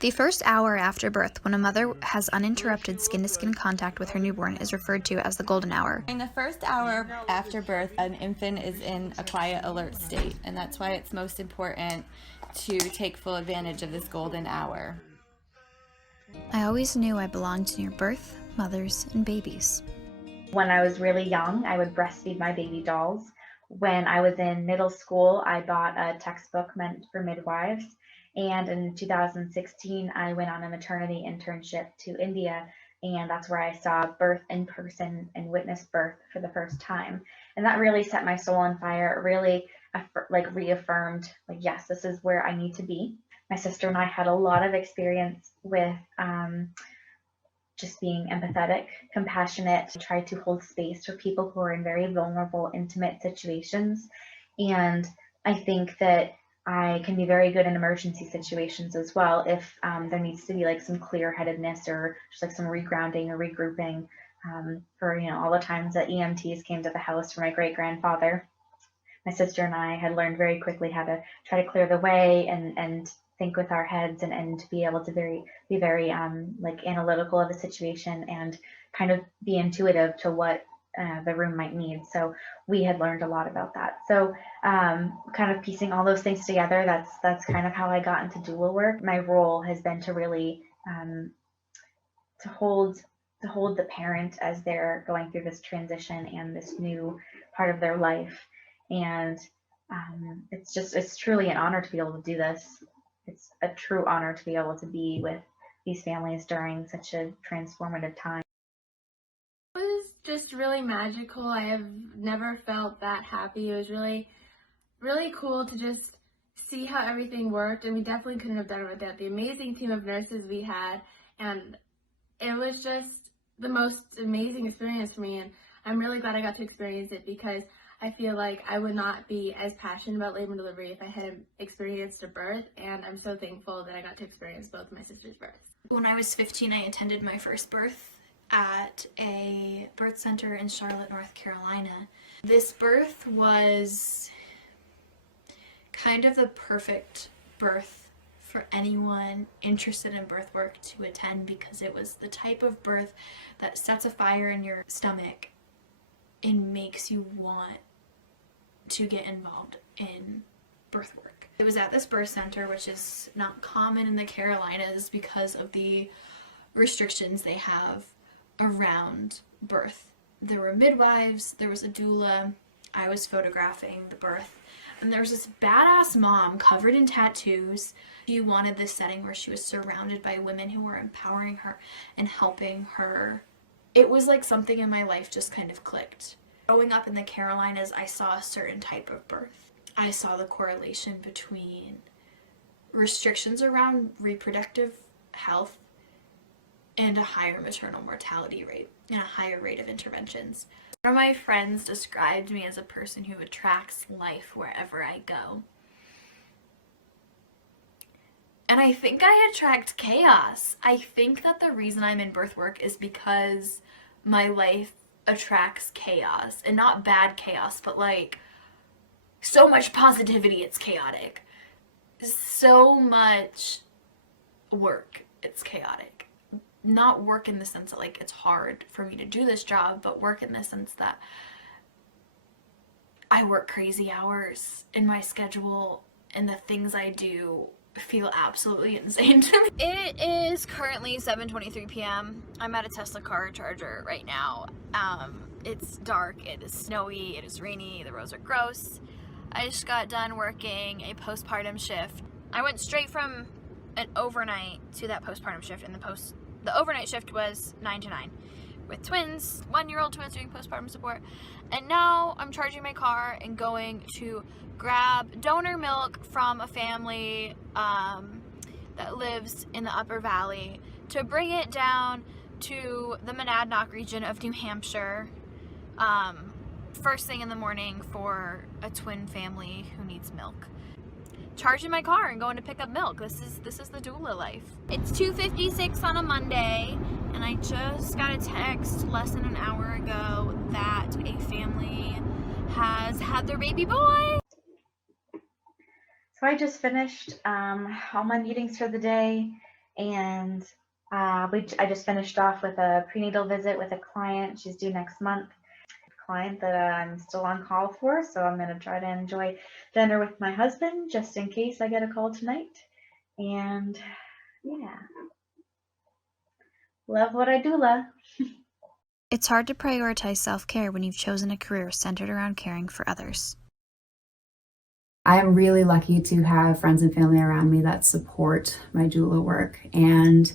The first hour after birth, when a mother has uninterrupted skin-to-skin contact with her newborn, is referred to as the golden hour. In the first hour after birth, an infant is in a quiet, alert state, and that's why it's most important to take full advantage of this golden hour. I always knew I belonged near birth, mothers, and babies. When I was really young, I would breastfeed my baby dolls. When I was in middle school, I bought a textbook meant for midwives. And in 2016, I went on a maternity internship to India, and that's where I saw birth in person and witnessed birth for the first time. And that really set my soul on fire. It really reaffirmed, yes, this is where I need to be. My sister and I had a lot of experience with just being empathetic, compassionate, try to hold space for people who are in very vulnerable, intimate situations. And I think that I can be very good in emergency situations as well if there needs to be some clear-headedness or just some regrounding or regrouping for all the times that EMTs came to the house for my great-grandfather. My sister and I had learned very quickly how to try to clear the way and think with our heads and to be able to be very analytical of a situation and kind of be intuitive to what the room might need. So we had learned a lot about that. So kind of piecing all those things together, that's kind of how I got into doula work. My role has been to really to hold the parent as they're going through this transition and this new part of their life. And it's truly an honor to be able to do this. It's a true honor to be able to be with these families during such a transformative time. It was just really magical. I have never felt that happy. It was really, really cool to just see how everything worked, and we definitely couldn't have done it without the amazing team of nurses we had, and it was just the most amazing experience for me, and I'm really glad I got to experience it because I feel like I would not be as passionate about labor and delivery if I hadn't experienced a birth, and I'm so thankful that I got to experience both my sister's births. When I was 15, I attended my first birth at a birth center in Charlotte, North Carolina. This birth was kind of the perfect birth for anyone interested in birth work to attend because it was the type of birth that sets a fire in your stomach and makes you want to get involved in birth work. It was at this birth center, which is not common in the Carolinas because of the restrictions they have around birth. There were midwives, there was a doula, I was photographing the birth, and there was this badass mom covered in tattoos. She wanted this setting where she was surrounded by women who were empowering her and helping her. It was like something in my life just kind of clicked. Growing up in the Carolinas, I saw a certain type of birth. I saw the correlation between restrictions around reproductive health and a higher maternal mortality rate and a higher rate of interventions. One of my friends described me as a person who attracts life wherever I go. And I think I attract chaos. I think that the reason I'm in birth work is because my life attracts chaos, and not bad chaos, but so much positivity it's chaotic. So much work, it's chaotic. Not work in the sense that it's hard for me to do this job, but work in the sense that I work crazy hours in my schedule and the things I do feel absolutely insane to me. It is currently 7:23 p.m. I'm at a Tesla car charger right now. It's dark, it is snowy, it is rainy, the roads are gross. I just got done working a postpartum shift. I went straight from an overnight to that postpartum shift, and the overnight shift was 9 to 9 with twins, 1-year-old twins doing postpartum support. And now I'm charging my car and going to grab donor milk from a family that lives in the Upper Valley to bring it down to the Monadnock region of New Hampshire first thing in the morning for a twin family who needs milk. Charging my car and going to pick up milk. This is the doula life. It's 2:56 on a Monday, and I just got a text less than an hour ago that a family has had their baby boy. So I just finished all my meetings for the day, And I just finished off with a prenatal visit with a client. She's due next month. Client that I'm still on call for, so I'm going to try to enjoy dinner with my husband just in case I get a call tonight. And yeah, love what I do, love. It's hard to prioritize self-care when you've chosen a career centered around caring for others. I am really lucky to have friends and family around me that support my doula work, and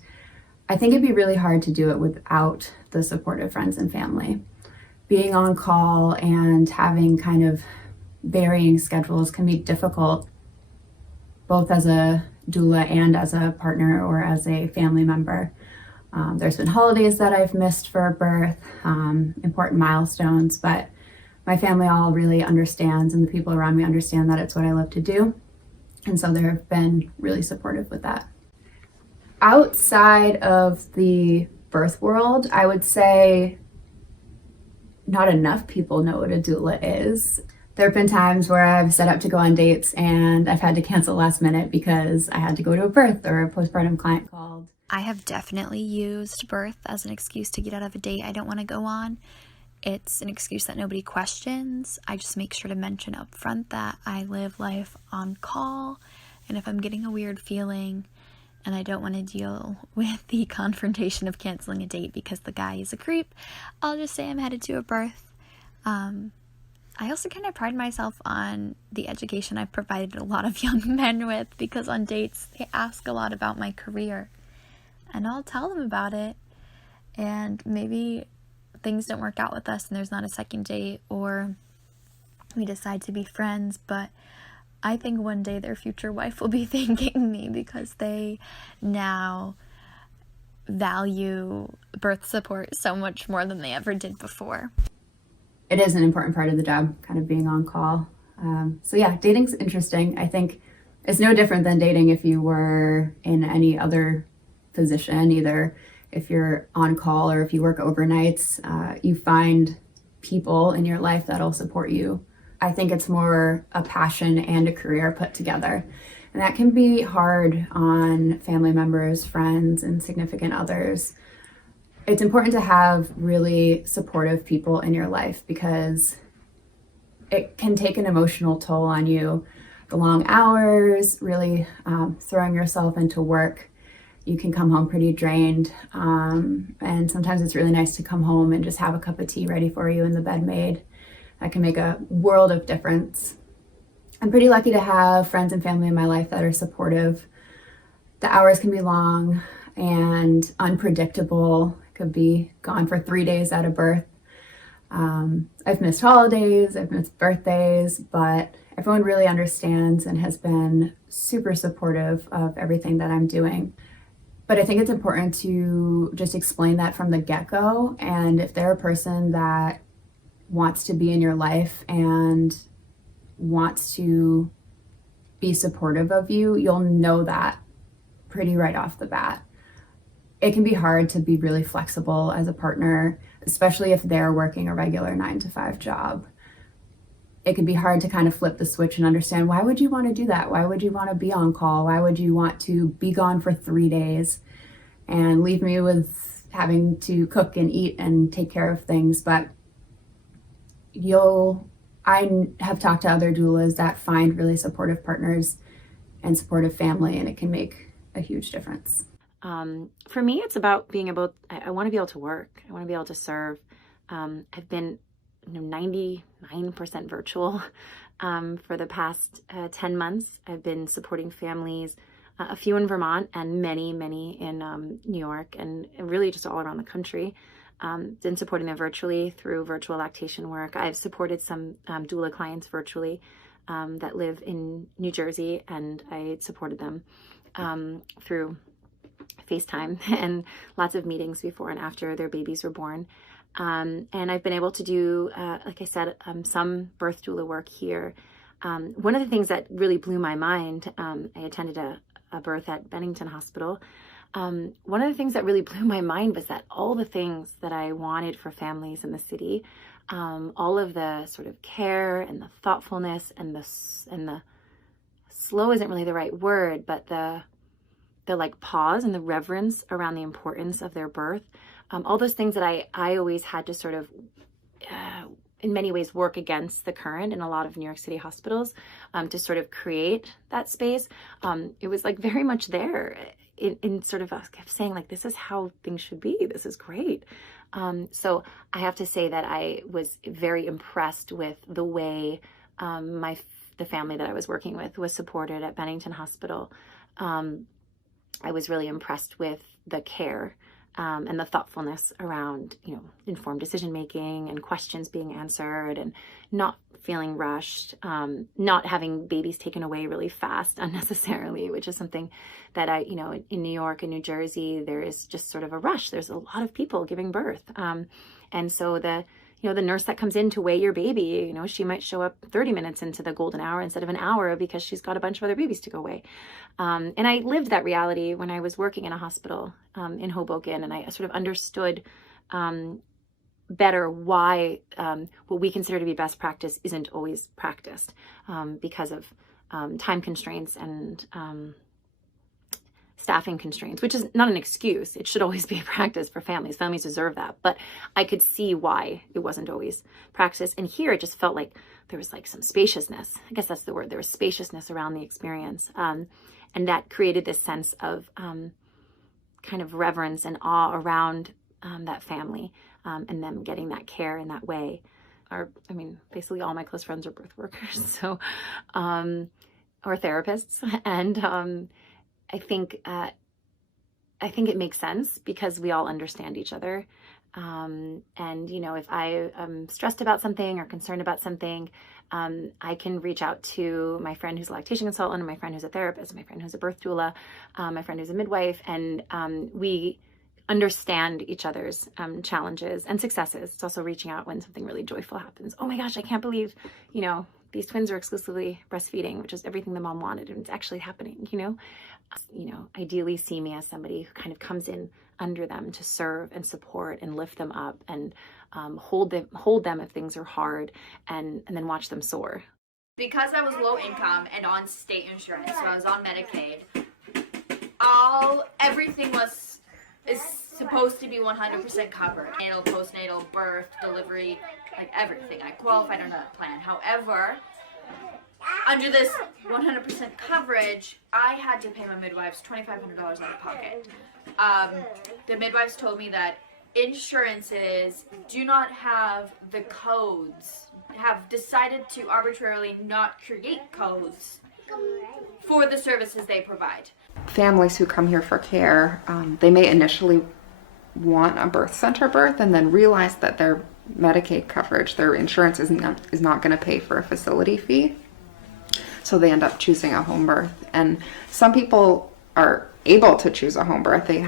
I think it'd be really hard to do it without the support of friends and family. Being on call and having kind of varying schedules can be difficult, both as a doula and as a partner or as a family member. There's been holidays that I've missed for birth, important milestones, but my family all really understands, and the people around me understand that it's what I love to do. And so they've been really supportive with that. Outside of the birth world, I would say not enough people know what a doula is. There have been times where I've set up to go on dates and I've had to cancel last minute because I had to go to a birth or a postpartum client called. I have definitely used birth as an excuse to get out of a date I don't want to go on. It's an excuse that nobody questions. I just make sure to mention up front that I live life on call, and if I'm getting a weird feeling and I don't want to deal with the confrontation of canceling a date because the guy is a creep, I'll just say I'm headed to a birth. I also kind of pride myself on the education I've provided a lot of young men with, because on dates they ask a lot about my career and I'll tell them about it, and maybe things don't work out with us and there's not a second date, or we decide to be friends, but I think one day their future wife will be thanking me because they now value birth support so much more than they ever did before. It is an important part of the job, kind of being on call. So yeah, dating's interesting. I think it's no different than dating if you were in any other position, either if you're on call or if you work overnights. You find people in your life that'll support you. I think it's more a passion and a career put together. And that can be hard on family members, friends, and significant others. It's important to have really supportive people in your life because it can take an emotional toll on you. The long hours, really throwing yourself into work, you can come home pretty drained. And sometimes it's really nice to come home and just have a cup of tea ready for you and the bed made. That can make a world of difference. I'm pretty lucky to have friends and family in my life that are supportive. The hours can be long and unpredictable. I could be gone for 3 days at a birth. I've missed holidays, I've missed birthdays, but everyone really understands and has been super supportive of everything that I'm doing. But I think it's important to just explain that from the get-go. And if they're a person that wants to be in your life and wants to be supportive of you, you'll know that pretty right off the bat. It can be hard to be really flexible as a partner, especially if they're working a regular 9-to-5 job. It can be hard to kind of flip the switch and understand, why would you want to do that? Why would you want to be on call? Why would you want to be gone for 3 days and leave me with having to cook and eat and take care of things? But I have talked to other doulas that find really supportive partners and supportive family, and it can make a huge difference. For me, it's about being able, I want to be able to work. I want to be able to serve. I've been 99% virtual for the past 10 months. I've been supporting families, a few in Vermont and many in New York, and really just all around the country. Been supporting them virtually through virtual lactation work. I've supported some doula clients virtually that live in New Jersey, and I supported them through FaceTime and lots of meetings before and after their babies were born. And I've been able to do, like I said, some birth doula work here. One of the things that really blew my mind, I attended a birth at Bennington Hospital. One of the things that really blew my mind was that all the things that I wanted for families in the city, all of the sort of care and the thoughtfulness and the slow isn't really the right word, but the like pause and the reverence around the importance of their birth, all those things that I always had to sort of in many ways work against the current in a lot of New York City hospitals to sort of create that space. It was like very much there in sort of kept saying like, this is how things should be. This is great. So I have to say that I was very impressed with the way the family that I was working with was supported at Bennington Hospital. I was really impressed with the care and the thoughtfulness around, informed decision making and questions being answered and not feeling rushed, not having babies taken away really fast unnecessarily, which is something that in New York and New Jersey, there is just sort of a rush. There's a lot of people giving birth. And so the nurse that comes in to weigh your baby, she might show up 30 minutes into the golden hour instead of an hour because she's got a bunch of other babies to go weigh. And I lived that reality when I was working in a hospital in Hoboken, and I sort of understood better why what we consider to be best practice isn't always practiced because of time constraints and staffing constraints, which is not an excuse. It should always be a practice for families. Families deserve that. But I could see why it wasn't always practiced. And here it just felt like there was like some spaciousness. I guess that's the word. There was spaciousness around the experience. And that created this sense of kind of reverence and awe around that family and them getting that care in that way. Basically all my close friends are birth workers, so or therapists. And I think it makes sense because we all understand each other. And, if I am stressed about something or concerned about something, I can reach out to my friend who's a lactation consultant, and my friend who's a therapist, my friend who's a birth doula, my friend who's a midwife, and we understand each other's challenges and successes. It's also reaching out when something really joyful happens. Oh my gosh, I can't believe, these twins are exclusively breastfeeding, which is everything the mom wanted, and it's actually happening, ideally see me as somebody who kind of comes in under them to serve and support and lift them up and hold them if things are hard and then watch them soar. Because I was low income and on state insurance, so I was on Medicaid, everything is supposed to be 100% covered. Natal, postnatal, birth, delivery, like everything. I qualified under that plan. However, under this 100% coverage, I had to pay my midwives $2,500 out of pocket. The midwives told me that insurances do not have the codes, have decided to arbitrarily not create codes for the services they provide. Families who come here for care, they may initially want a birth center birth and then realize that their Medicaid coverage, their insurance is not going to pay for a facility fee. So they end up choosing a home birth. And some people are able to choose a home birth. They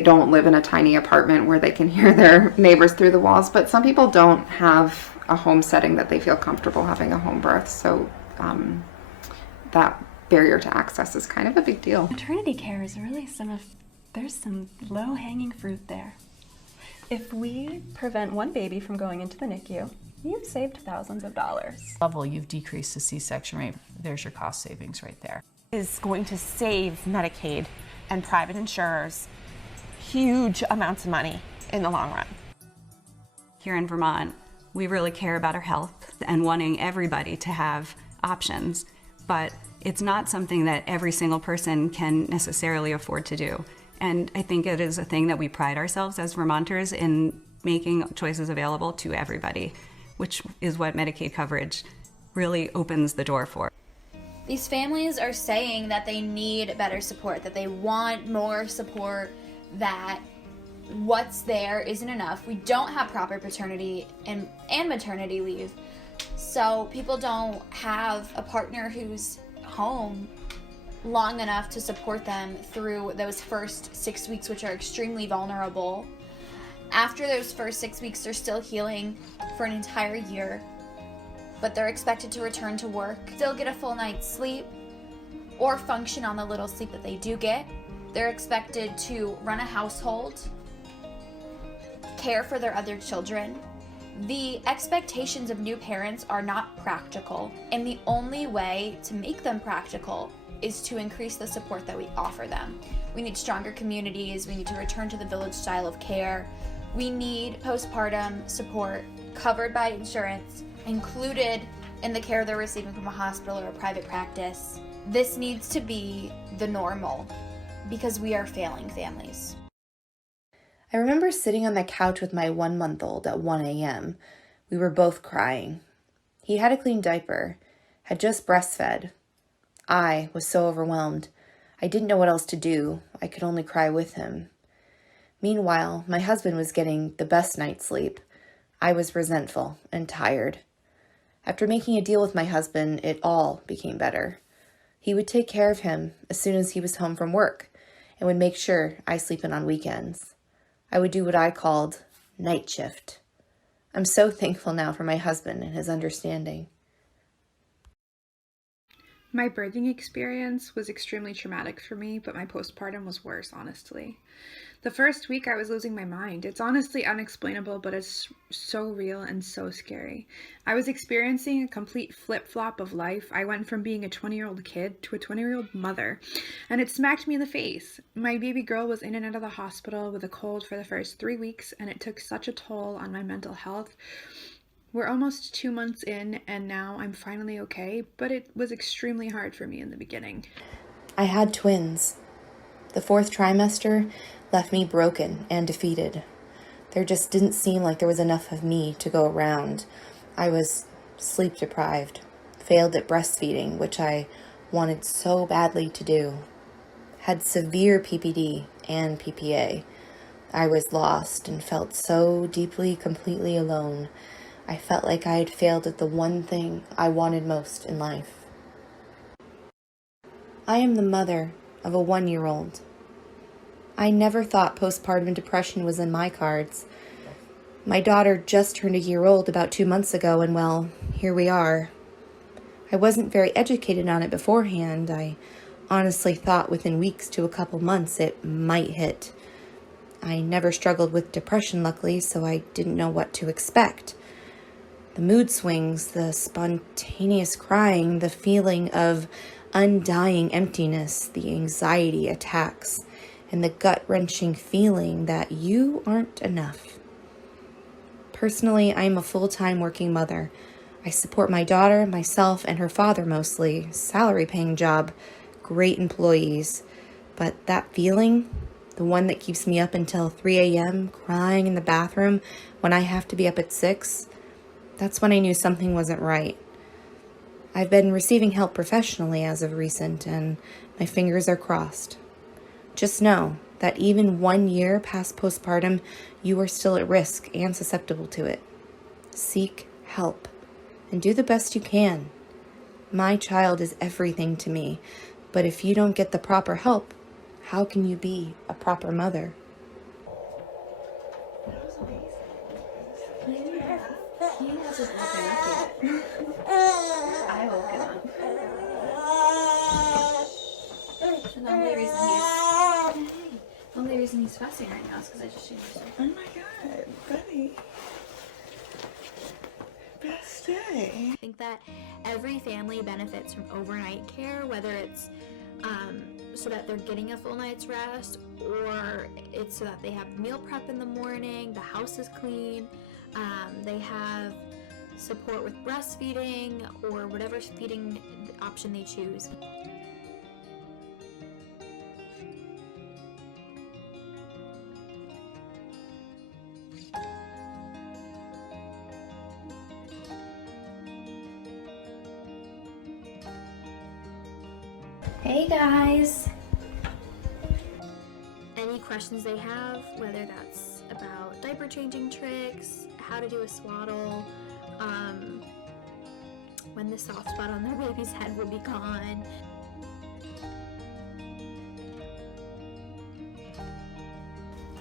don't live in a tiny apartment where they can hear their neighbors through the walls, but some people don't have a home setting that they feel comfortable having a home birth. So that barrier to access is kind of a big deal. Maternity care is really there's some low-hanging fruit there. If we prevent one baby from going into the NICU, you've saved thousands of dollars. Level, you've decreased the C-section rate. There's your cost savings right there. Is going to save Medicaid and private insurers huge amounts of money in the long run. Here in Vermont, we really care about our health and wanting everybody to have options, but it's not something that every single person can necessarily afford to do. And I think it is a thing that we pride ourselves as Vermonters in making choices available to everybody, which is what Medicaid coverage really opens the door for. These families are saying that they need better support, that they want more support, that what's there isn't enough. We don't have proper paternity and maternity leave, so people don't have a partner who's home long enough to support them through those first 6 weeks, which are extremely vulnerable. After those first 6 weeks, they're still healing for an entire year, but they're expected to return to work, still get a full night's sleep, or function on the little sleep that they do get. They're expected to run a household, care for their other children. The expectations of new parents are not practical, and the only way to make them practical is to increase the support that we offer them. We need stronger communities. We need to return to the village style of care. We need postpartum support covered by insurance, included in the care they're receiving from a hospital or a private practice. This needs to be the normal because we are failing families. I remember sitting on the couch with my 1-month-old at 1 a.m. We were both crying. He had a clean diaper, had just breastfed. I was so overwhelmed. I didn't know what else to do. I could only cry with him. Meanwhile, my husband was getting the best night's sleep. I was resentful and tired. After making a deal with my husband, it all became better. He would take care of him as soon as he was home from work and would make sure I sleep in on weekends. I would do what I called night shift. I'm so thankful now for my husband and his understanding. My birthing experience was extremely traumatic for me, but my postpartum was worse, honestly. The first week I was losing my mind. It's honestly unexplainable, but it's so real and so scary. I was experiencing a complete flip-flop of life. I went from being a 20-year-old kid to a 20-year-old mother, and it smacked me in the face. My baby girl was in and out of the hospital with a cold for the first 3 weeks, and it took such a toll on my mental health. We're almost 2 months in, and now I'm finally okay, but it was extremely hard for me in the beginning. I had twins. The 4th trimester left me broken and defeated. There just didn't seem like there was enough of me to go around. I was sleep deprived, failed at breastfeeding, which I wanted so badly to do, had severe PPD and PPA. I was lost and felt so deeply, completely alone. I felt like I had failed at the one thing I wanted most in life. I am the mother of a 1-year-old. I never thought postpartum depression was in my cards. My daughter just turned a year old about 2 months ago, and well, here we are. I wasn't very educated on it beforehand. I honestly thought within weeks to a couple months it might hit. I never struggled with depression, luckily, so I didn't know what to expect. The mood swings, the spontaneous crying, the feeling of undying emptiness, the anxiety attacks, and the gut-wrenching feeling that you aren't enough. Personally, I am a full-time working mother. I support my daughter, myself, and her father mostly. Salary-paying job, great employees. But that feeling, the one that keeps me up until 3 a.m., crying in the bathroom when I have to be up at 6, that's when I knew something wasn't right. I've been receiving help professionally as of recent, and my fingers are crossed. Just know that even 1 year past postpartum, you are still at risk and susceptible to it. Seek help and do the best you can. My child is everything to me, but if you don't get the proper help, how can you be a proper mother? I woke him up. And the only reason he's fussing right now is because I just changed him. Oh my god, buddy. Best day. I think that every family benefits from overnight care, whether it's so that they're getting a full night's rest, or it's so that they have meal prep in the morning, the house is clean, they have support with breastfeeding or whatever feeding option they choose. Hey guys! Any questions they have, whether that's about diaper changing tricks, how to do a swaddle, when the soft spot on their baby's head will be gone.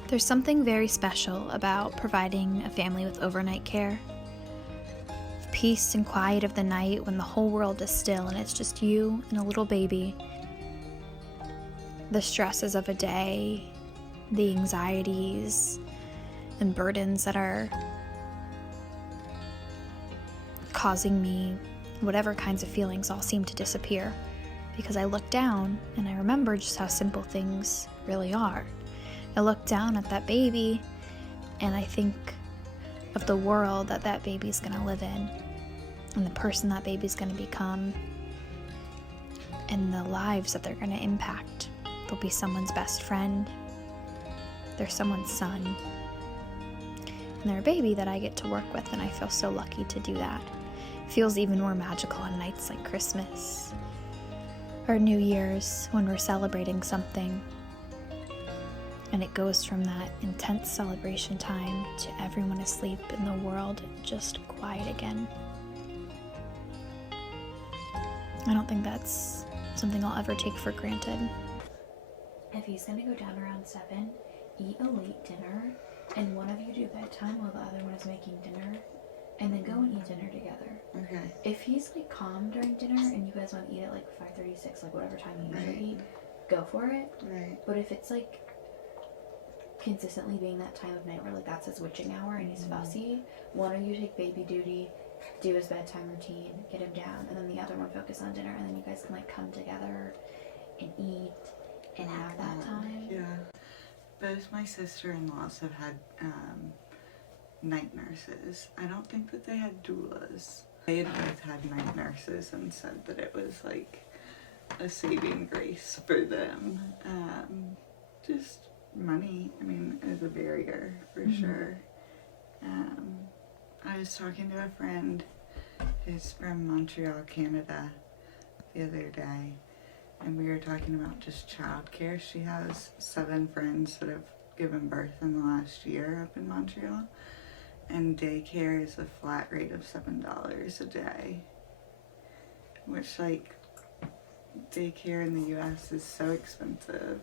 There's something very special about providing a family with overnight care. The peace and quiet of the night when the whole world is still and it's just you and a little baby. The stresses of a day, the anxieties and burdens that are causing me whatever kinds of feelings all seem to disappear. because I look down and I remember just how simple things really are. I look down at that baby and I think of the world that that baby's gonna live in, and the person that baby's gonna become, and the lives that they're gonna impact. They'll be someone's best friend, they're someone's son, and they're a baby that I get to work with, and I feel so lucky to do that. It feels even more magical on nights like Christmas or New Year's when we're celebrating something. And it goes from that intense celebration time to everyone asleep in the world just quiet again. I don't think that's something I'll ever take for granted. If he's gonna go down around 7, eat a late dinner, and one of you do bedtime while the other one is making dinner, and then go and eat dinner together. Okay. If he's like calm during dinner and you guys want to eat at like 5:36, like whatever time you usually eat, go for it. Right. But if it's like consistently being that time of night where like that's his witching hour and he's fussy, one of you take baby duty, do his bedtime routine, get him down, and then the other one focus on dinner, and then you guys can like come together and eat and have that time. Yeah. Both my sister-in-laws have had night nurses. I don't think that they had doulas. They had both had night nurses and said that it was like a saving grace for them. Just money, I mean, is a barrier for sure. I was talking to a friend who's from Montreal, Canada, the other day, and we were talking about just childcare. She has 7 friends that have given birth in the last year up in Montreal, and daycare is a flat rate of $7 a day, which, like, daycare in the US is so expensive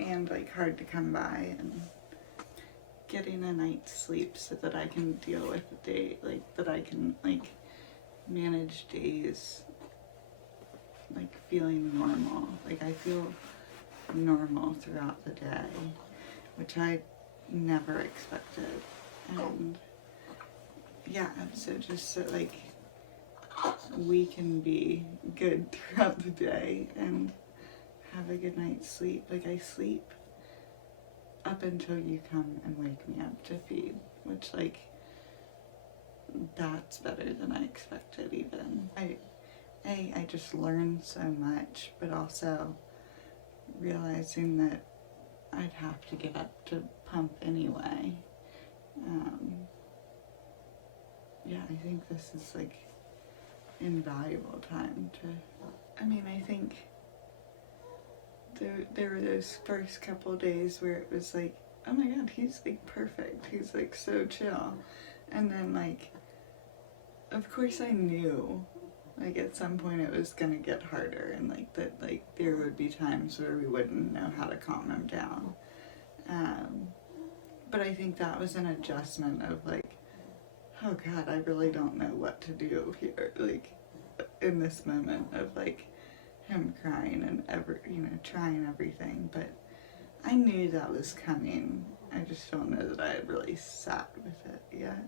and like hard to come by, and getting a night's sleep so that I can deal with the day, like that I can like manage days like feeling normal. Like I feel normal throughout the day, which I never expected. And yeah, so just so like we can be good throughout the day and have a good night's sleep. Like I sleep up until you come and wake me up to feed, which like that's better than I expected even. I just learned so much, but also realizing that I'd have to get up to pump anyway. Yeah, I think this is like invaluable time to, I mean, I think there were those first couple days where it was like, oh my god, he's like perfect, he's like so chill. And then like, of course I knew like at some point it was gonna get harder, and like that like there would be times where we wouldn't know how to calm him down. But I think that was an adjustment of like, oh god, I really don't know what to do here, like in this moment of like him crying and trying everything. But I knew that was coming. I just don't know that I had really sat with it yet.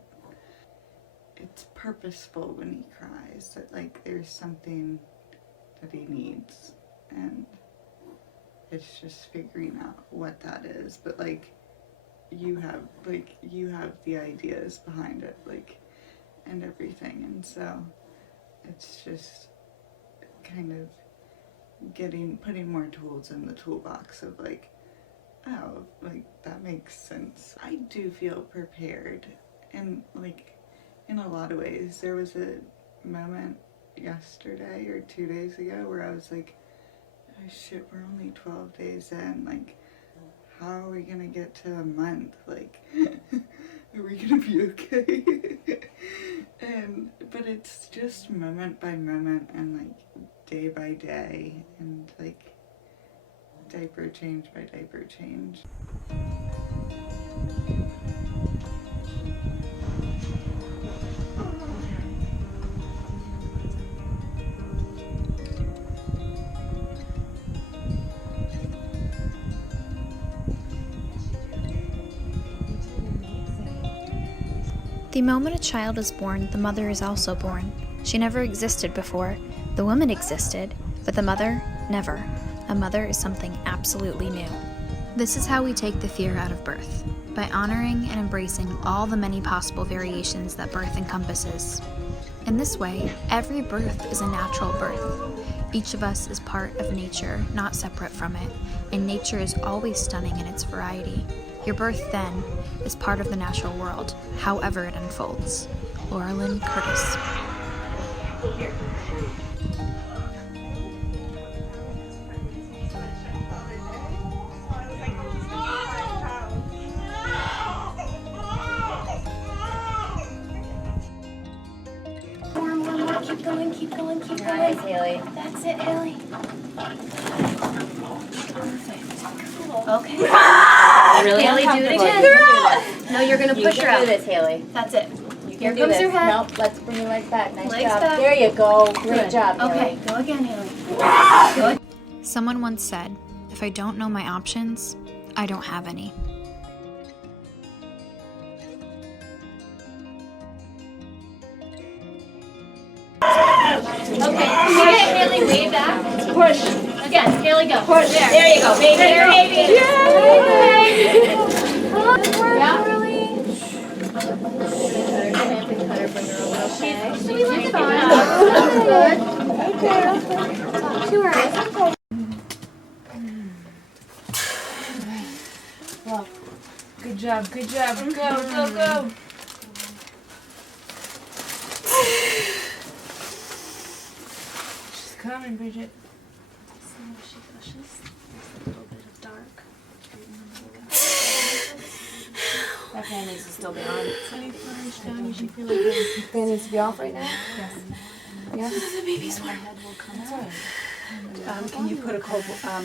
It's purposeful when he cries, that like there's something that he needs, and it's just figuring out what that is. But like you have the ideas behind it, like, and everything, and so it's just kind of putting more tools in the toolbox of like, oh, like that makes sense. I do feel prepared, and like in a lot of ways. There was a moment yesterday or 2 days ago where I was like, oh shit, we're only 12 days in, like how are we gonna get to a month? Like are we gonna be okay? But it's just moment by moment and like day by day, and like diaper change by diaper change. The moment a child is born, the mother is also born. She never existed before. The woman existed, but the mother, never. A mother is something absolutely new. This is how we take the fear out of birth, by honoring and embracing all the many possible variations that birth encompasses. In this way, every birth is a natural birth. Each of us is part of nature, not separate from it, and nature is always stunning in its variety. Your birth, then, is part of the natural world, however it unfolds. Laura Lynn Curtis. Keep going, keep going, keep going. Nice, Haley. That's it, Haley. Okay. Really Haley, do it again. No, you're gonna push her out. You can do this, Haley. That's it. Here comes your head. Nope, let's bring your legs back. Nice Legs job. back. There you go. Great Good. job, Haley. Okay, go again, Haley. Someone once said, if I don't know my options, I don't have any. Okay, Haley, way back. Push. Again, Haley, go. Push. There you go, baby. There, baby. Yeah. Good job, good job. Go, go, go. She's coming, Bridget. She blushes. There's a little bit of dark. That fan needs to still be on. Any flutters down, you should feel like that. Fan needs to be off right now? Yes. Yeah. The baby's warm. Can you put a cold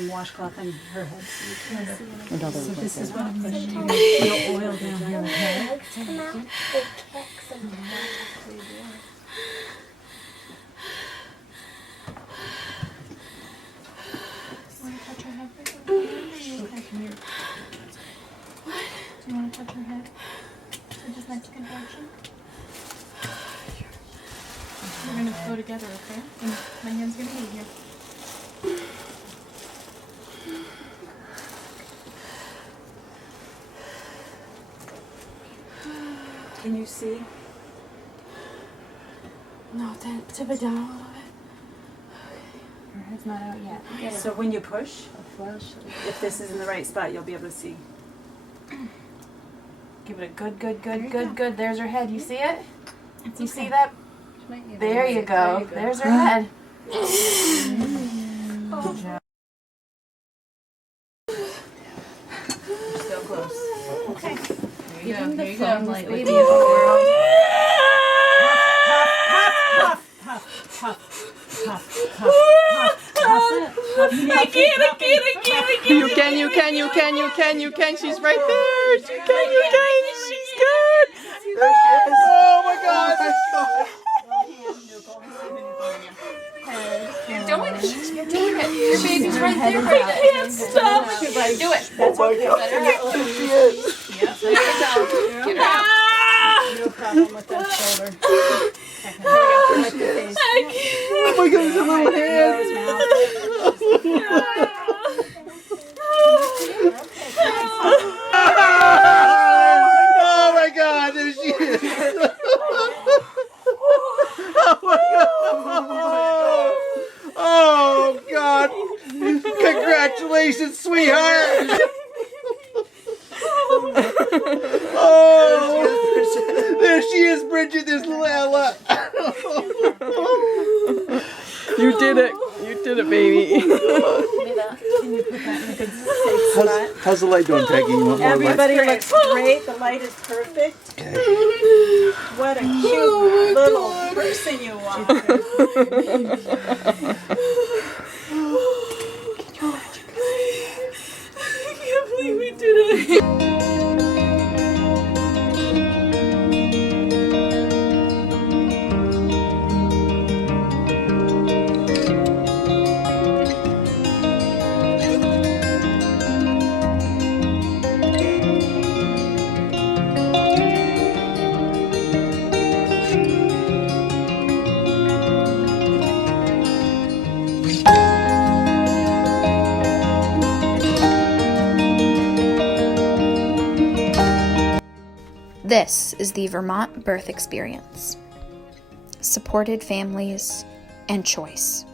washcloth on her head? So this is what I'm going to do. Put oil down here, okay? Want to touch her head? Are you okay? Do you want to touch her head? So just Mexican action? We're going to go together, okay? And my hand's going to be here. Can you see? No, tip it down a little bit. Her head's not out yet. So when you push, if this is in the right spot, you'll be able to see. Give it a good. There's her head. You see it? You see that? There you go. There's her head. Good job. Still close. Okay. Here you go. Here you go. Like Baby. I can't. You can. She's right there. She's good. There she is. Oh my God. You're doing it. Your baby's right there. I can't stop. Do it. That's okay. There she is. Yep. There you go. Get her out. No problem with that shoulder. Oh my God, it's a little hand. Oh my God, there she is. Oh my God. Oh God. Congratulations, sweetheart. Oh, there she is, Bridget. There's little Ella. You did it, baby. Can you put that in a good safe spot? How's the light doing, Peggy? You want more light? Everybody looks great. The light is perfect. Okay. What a cute little person you are. I can't believe we did it. This is the Vermont birth experience. Supported families and choice.